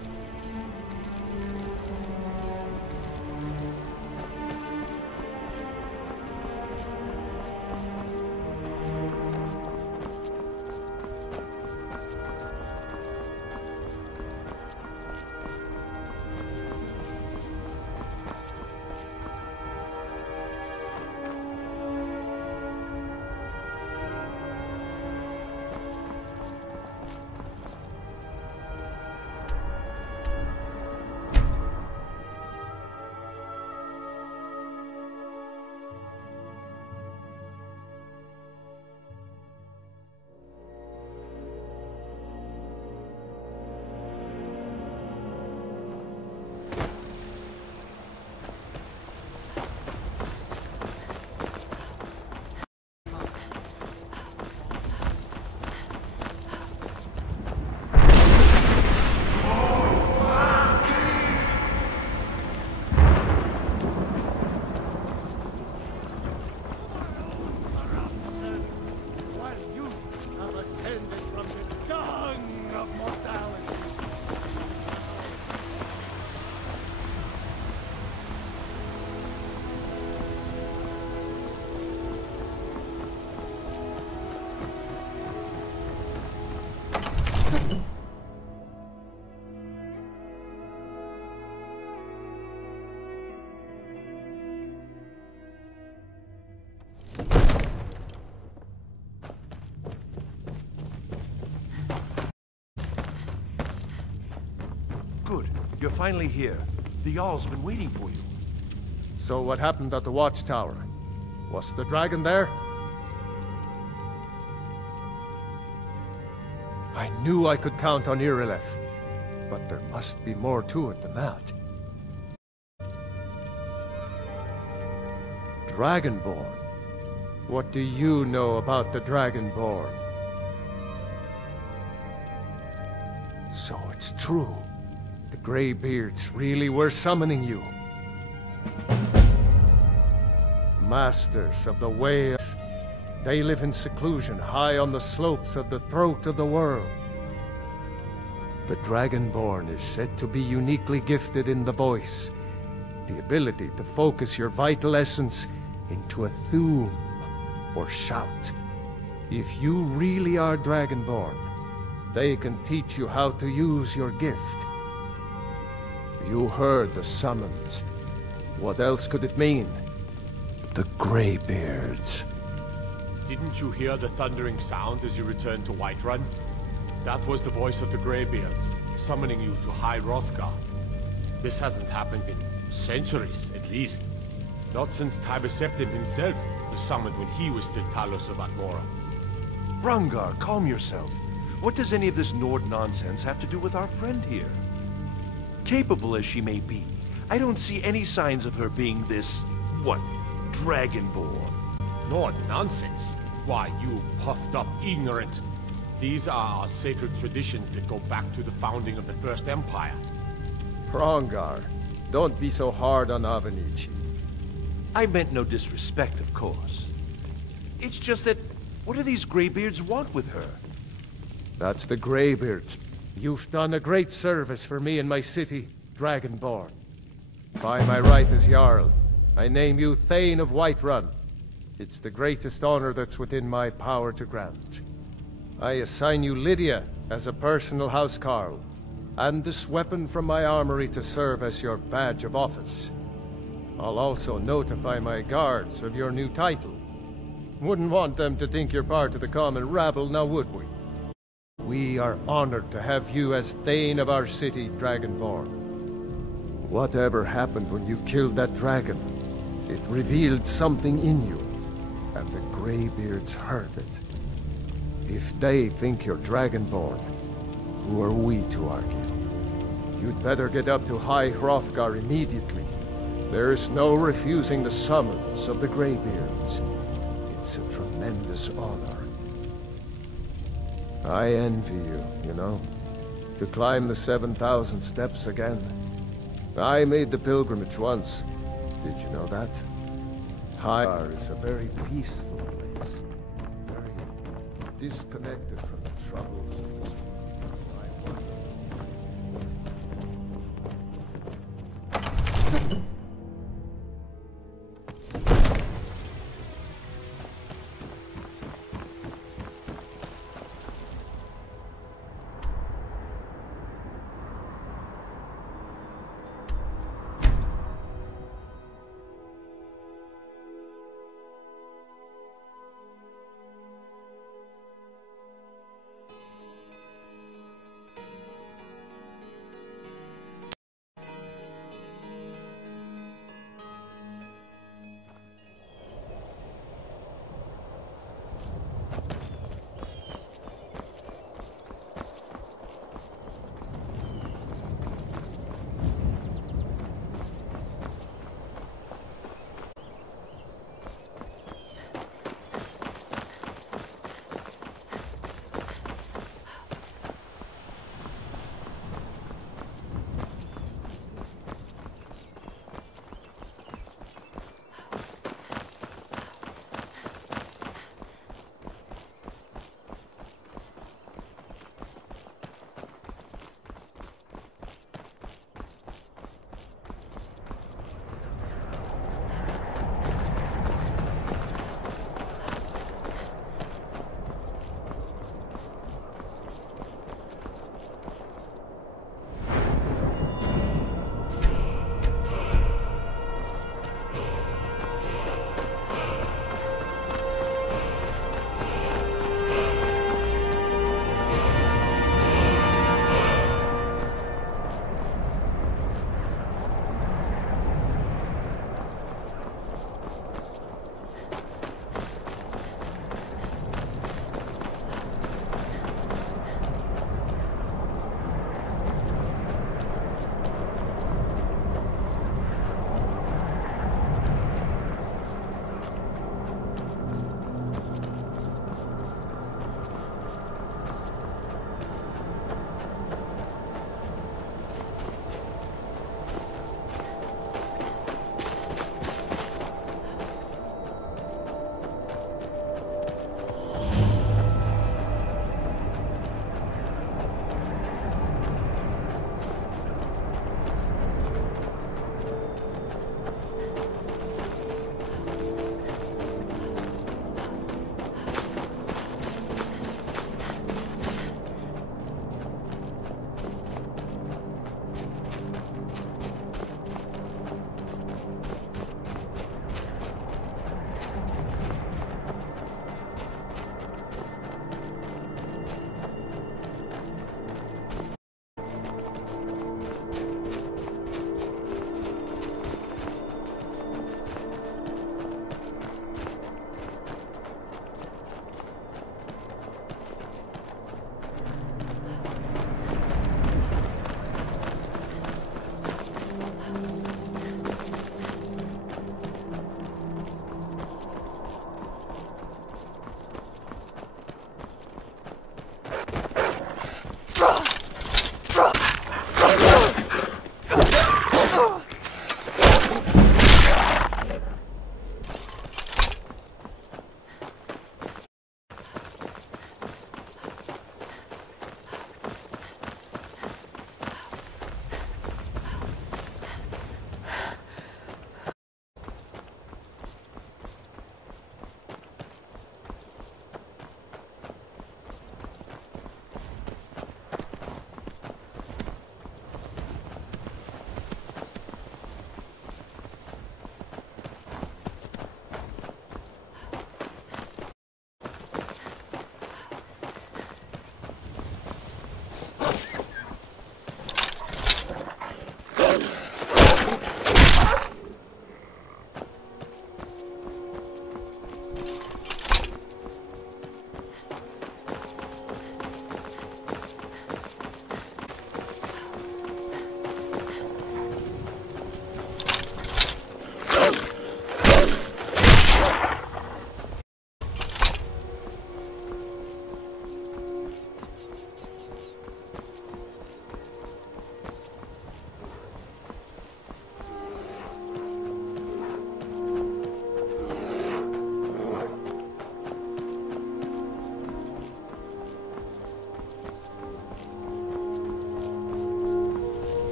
Good. You're finally here. The Jarl's been waiting for you. So what happened at the watchtower? Was the dragon there? I knew I could count on Irileth, but there must be more to it than that. Dragonborn? What do you know about the Dragonborn? So it's true. The Greybeards really were summoning you. Masters of the Whales. They live in seclusion high on the slopes of the throat of the world. The Dragonborn is said to be uniquely gifted in the voice, the ability to focus your vital essence into a thum or shout. If you really are Dragonborn, they can teach you how to use your gift. You heard the summons. What else could it mean? The Greybeards. Didn't you hear the thundering sound as you returned to Whiterun? That was the voice of the Greybeards, summoning you to High Hrothgar. This hasn't happened in centuries, at least. Not since Tiber Septim himself was summoned when he was still Talos of Atmora. Hrongar, calm yourself. What does any of this Nord nonsense have to do with our friend here? Capable as she may be, I don't see any signs of her being this, what, Dragonborn. Nord nonsense? Why, you puffed up ignorant. These are our sacred traditions that go back to the founding of the First Empire. Hrongar, don't be so hard on Avenici. I meant no disrespect, of course. It's just that, what do these Greybeards want with her? That's the Greybeards. You've done a great service for me and my city, Dragonborn. By my right as Jarl, I name you Thane of Whiterun. It's the greatest honor that's within my power to grant. I assign you Lydia as a personal housecarl, and this weapon from my armory to serve as your badge of office. I'll also notify my guards of your new title. Wouldn't want them to think you're part of the common rabble, now would we? We are honored to have you as Thane of our city, Dragonborn. Whatever happened when you killed that dragon, it revealed something in you, and the Greybeards heard it. If they think you're Dragonborn, who are we to argue? You'd better get up to High Hrothgar immediately. There's no refusing the summons of the Greybeards. It's a tremendous honor. I envy you, you know, to climb the 7,000 steps again. I made the pilgrimage once. Did you know that? High is a very peaceful place. Very disconnected from the troubles of this world.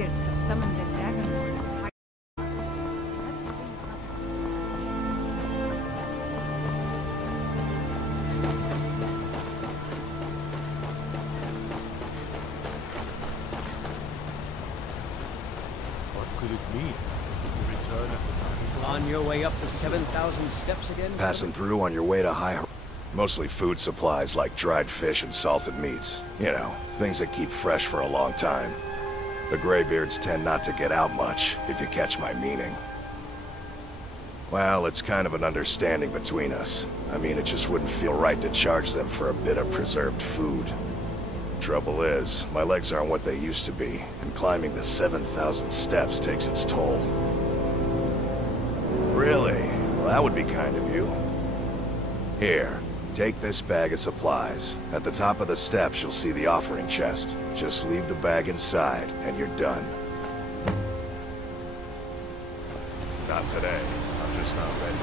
Greybeards have summoned the dragon. Such a thing is not. What could it mean? The return of the On your way up the 7,000 steps again? Passing through on your way to High. Mostly food supplies like dried fish and salted meats. You know, things that keep fresh for a long time. The Greybeards tend not to get out much, if you catch my meaning. Well, it's kind of an understanding between us. I mean, it just wouldn't feel right to charge them for a bit of preserved food. Trouble is, my legs aren't what they used to be, and climbing the 7,000 steps takes its toll. Really? Well, that would be kind of you. Here, take this bag of supplies. At the top of the steps, you'll see the offering chest. Just leave the bag inside, and you're done. Not today. I'm just not ready.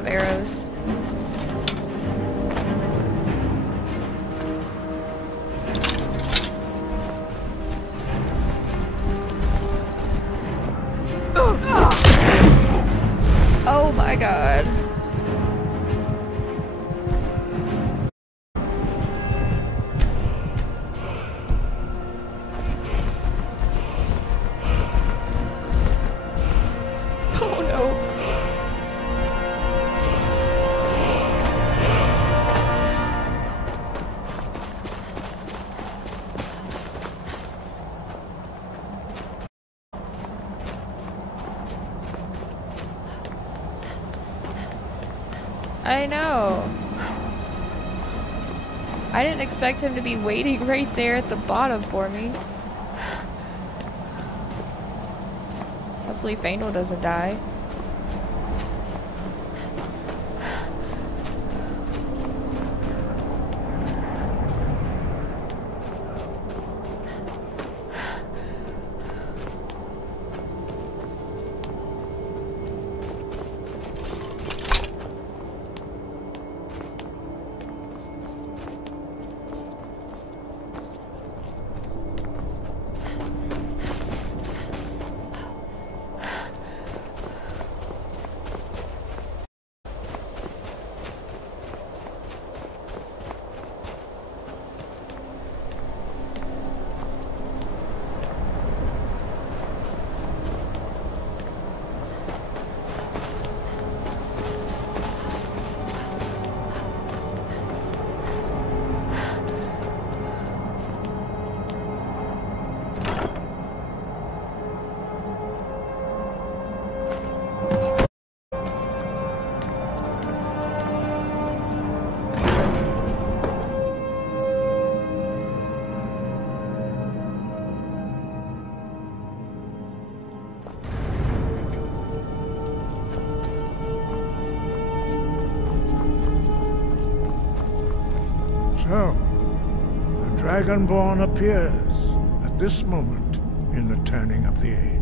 of arrows. Oh my god. Oh no. I know. I didn't expect him to be waiting right there at the bottom for me. Hopefully Faendal doesn't die. So, the Dragonborn appears at this moment in the turning of the age.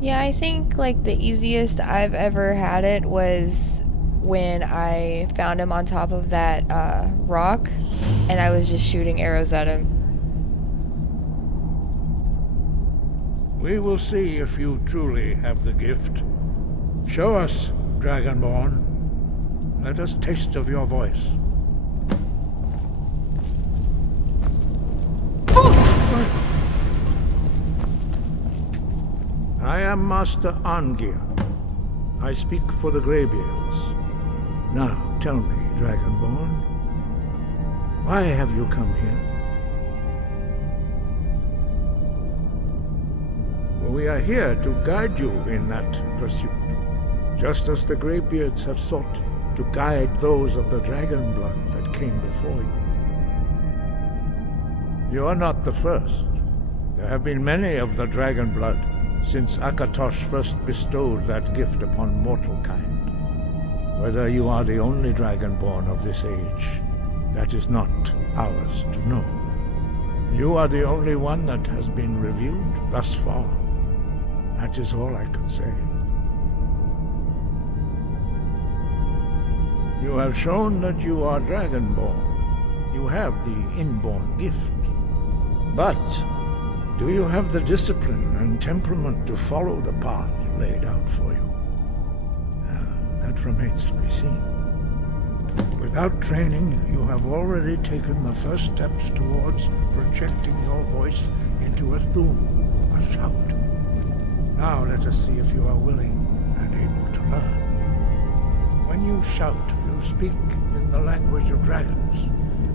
Yeah, I think like the easiest I've ever had it was when I found him on top of that rock and I was just shooting arrows at him. We will see if you truly have the gift. Show us, Dragonborn. Let us taste of your voice. I am Master Arngeir. I speak for the Greybeards. Now, tell me, Dragonborn, why have you come here? Well, we are here to guide you in that pursuit, just as the Greybeards have sought to guide those of the dragon blood that came before you. You are not the first. There have been many of the dragon blood since Akatosh first bestowed that gift upon mortal kind. Whether you are the only dragonborn of this age, that is not ours to know. You are the only one that has been revealed thus far. That is all I can say. You have shown that you are dragonborn. You have the inborn gift. But do you have the discipline and temperament to follow the path laid out for you? That remains to be seen. Without training, you have already taken the first steps towards projecting your voice into a thum, a shout. Now let us see if you are willing and able to learn. When you shout, you speak in the language of dragons.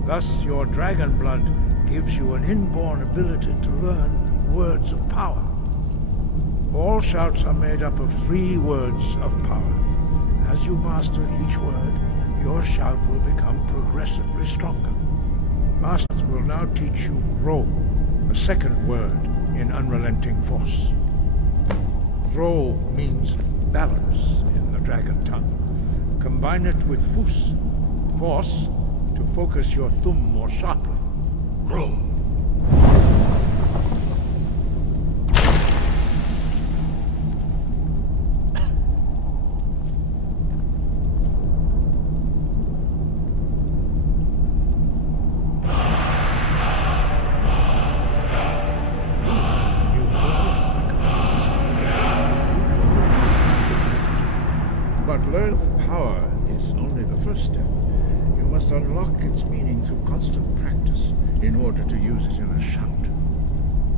Thus, your dragon blood gives you an inborn ability to learn words of power. All shouts are made up of 3 words of power. As you master each word, your shout will become progressively stronger. Master will now teach you Ro, the second word in Unrelenting Force. Ro means balance in the dragon tongue. Combine it with Fus, force, to focus your thumb more sharply. Ro. must unlock its meaning through constant practice in order to use it in a shout.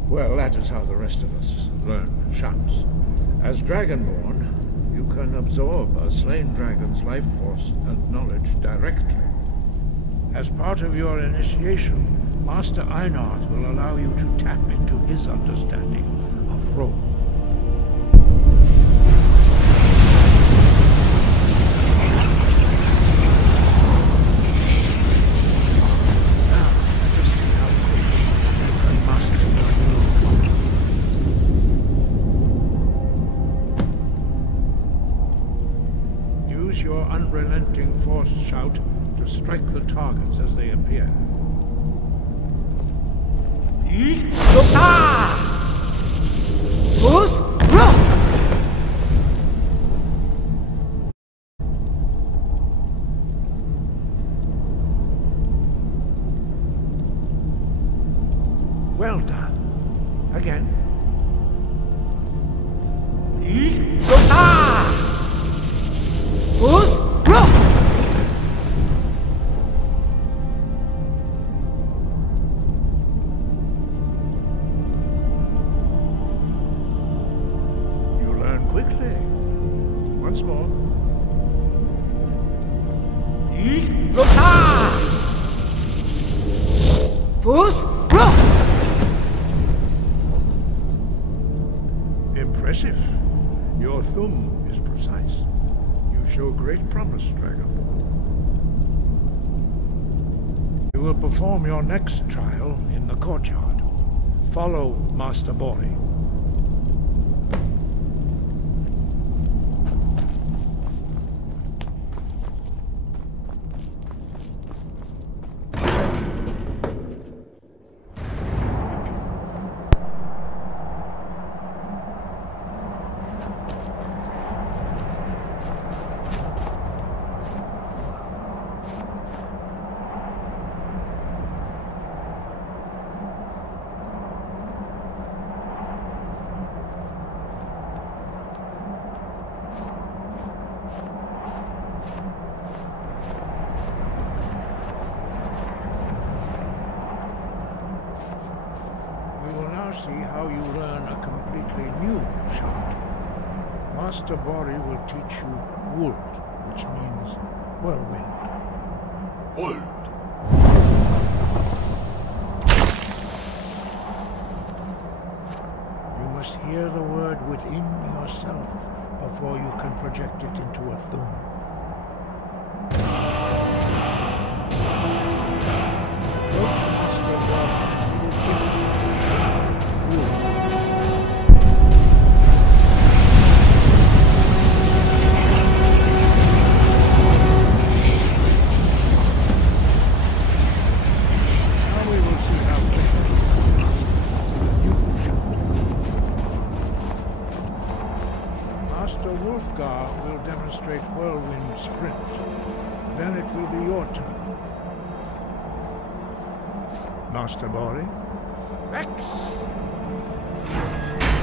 Well, that is how the rest of us learn shouts. As Dragonborn, you can absorb a slain dragon's life force and knowledge directly. As part of your initiation, Master Einard will allow you to tap into his understanding of role. Now, let us see how quickly you can master your move. Use your unrelenting force shout to strike the targets as they appear. Well done. Again. Quickly. Once more. Impressive. Your thumb is precise. You show great promise, Dragonborn. You will perform your next trial in the courtyard. Follow Master Bori. See how you learn a completely new shout. Master Bori will teach you Wuld, which means whirlwind. Wuld! You must hear the word within yourself before you can project it into a thum. Approach Master Bori and he will give you will demonstrate whirlwind sprint. Then it will be your turn. Master Bori. Rex!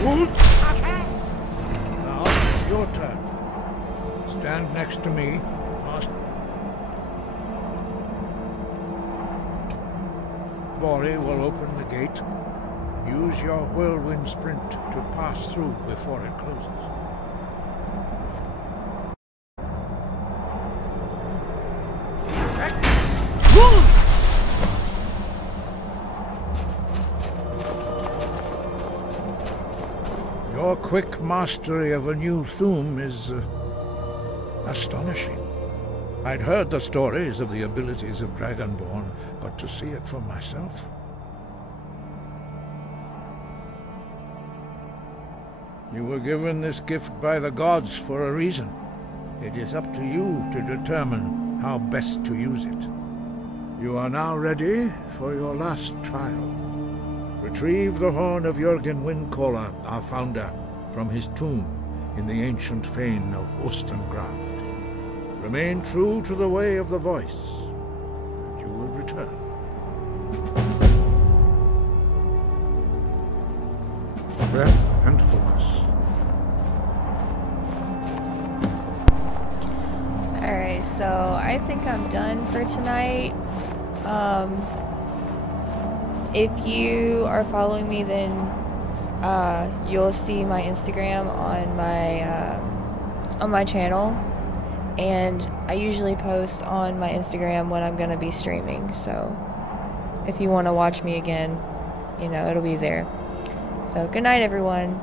Wood! Now, your turn. Stand next to me, Master Bori will open the gate. Use your whirlwind sprint to pass through before it closes. Your quick mastery of a new thum is astonishing. I'd heard the stories of the abilities of Dragonborn, but to see it for myself... You were given this gift by the gods for a reason. It is up to you to determine how best to use it. You are now ready for your last trial. Retrieve the horn of Jürgen Windcaller, our founder, from his tomb in the ancient fane of Ostengraft. Remain true to the way of the voice, and you will return. Breath and focus. Alright, so I think I'm done for tonight. If you are following me, then you'll see my Instagram on my channel, and I usually post on my Instagram when I'm gonna be streaming, so if you want to watch me again, you know, it'll be there. So good night, everyone.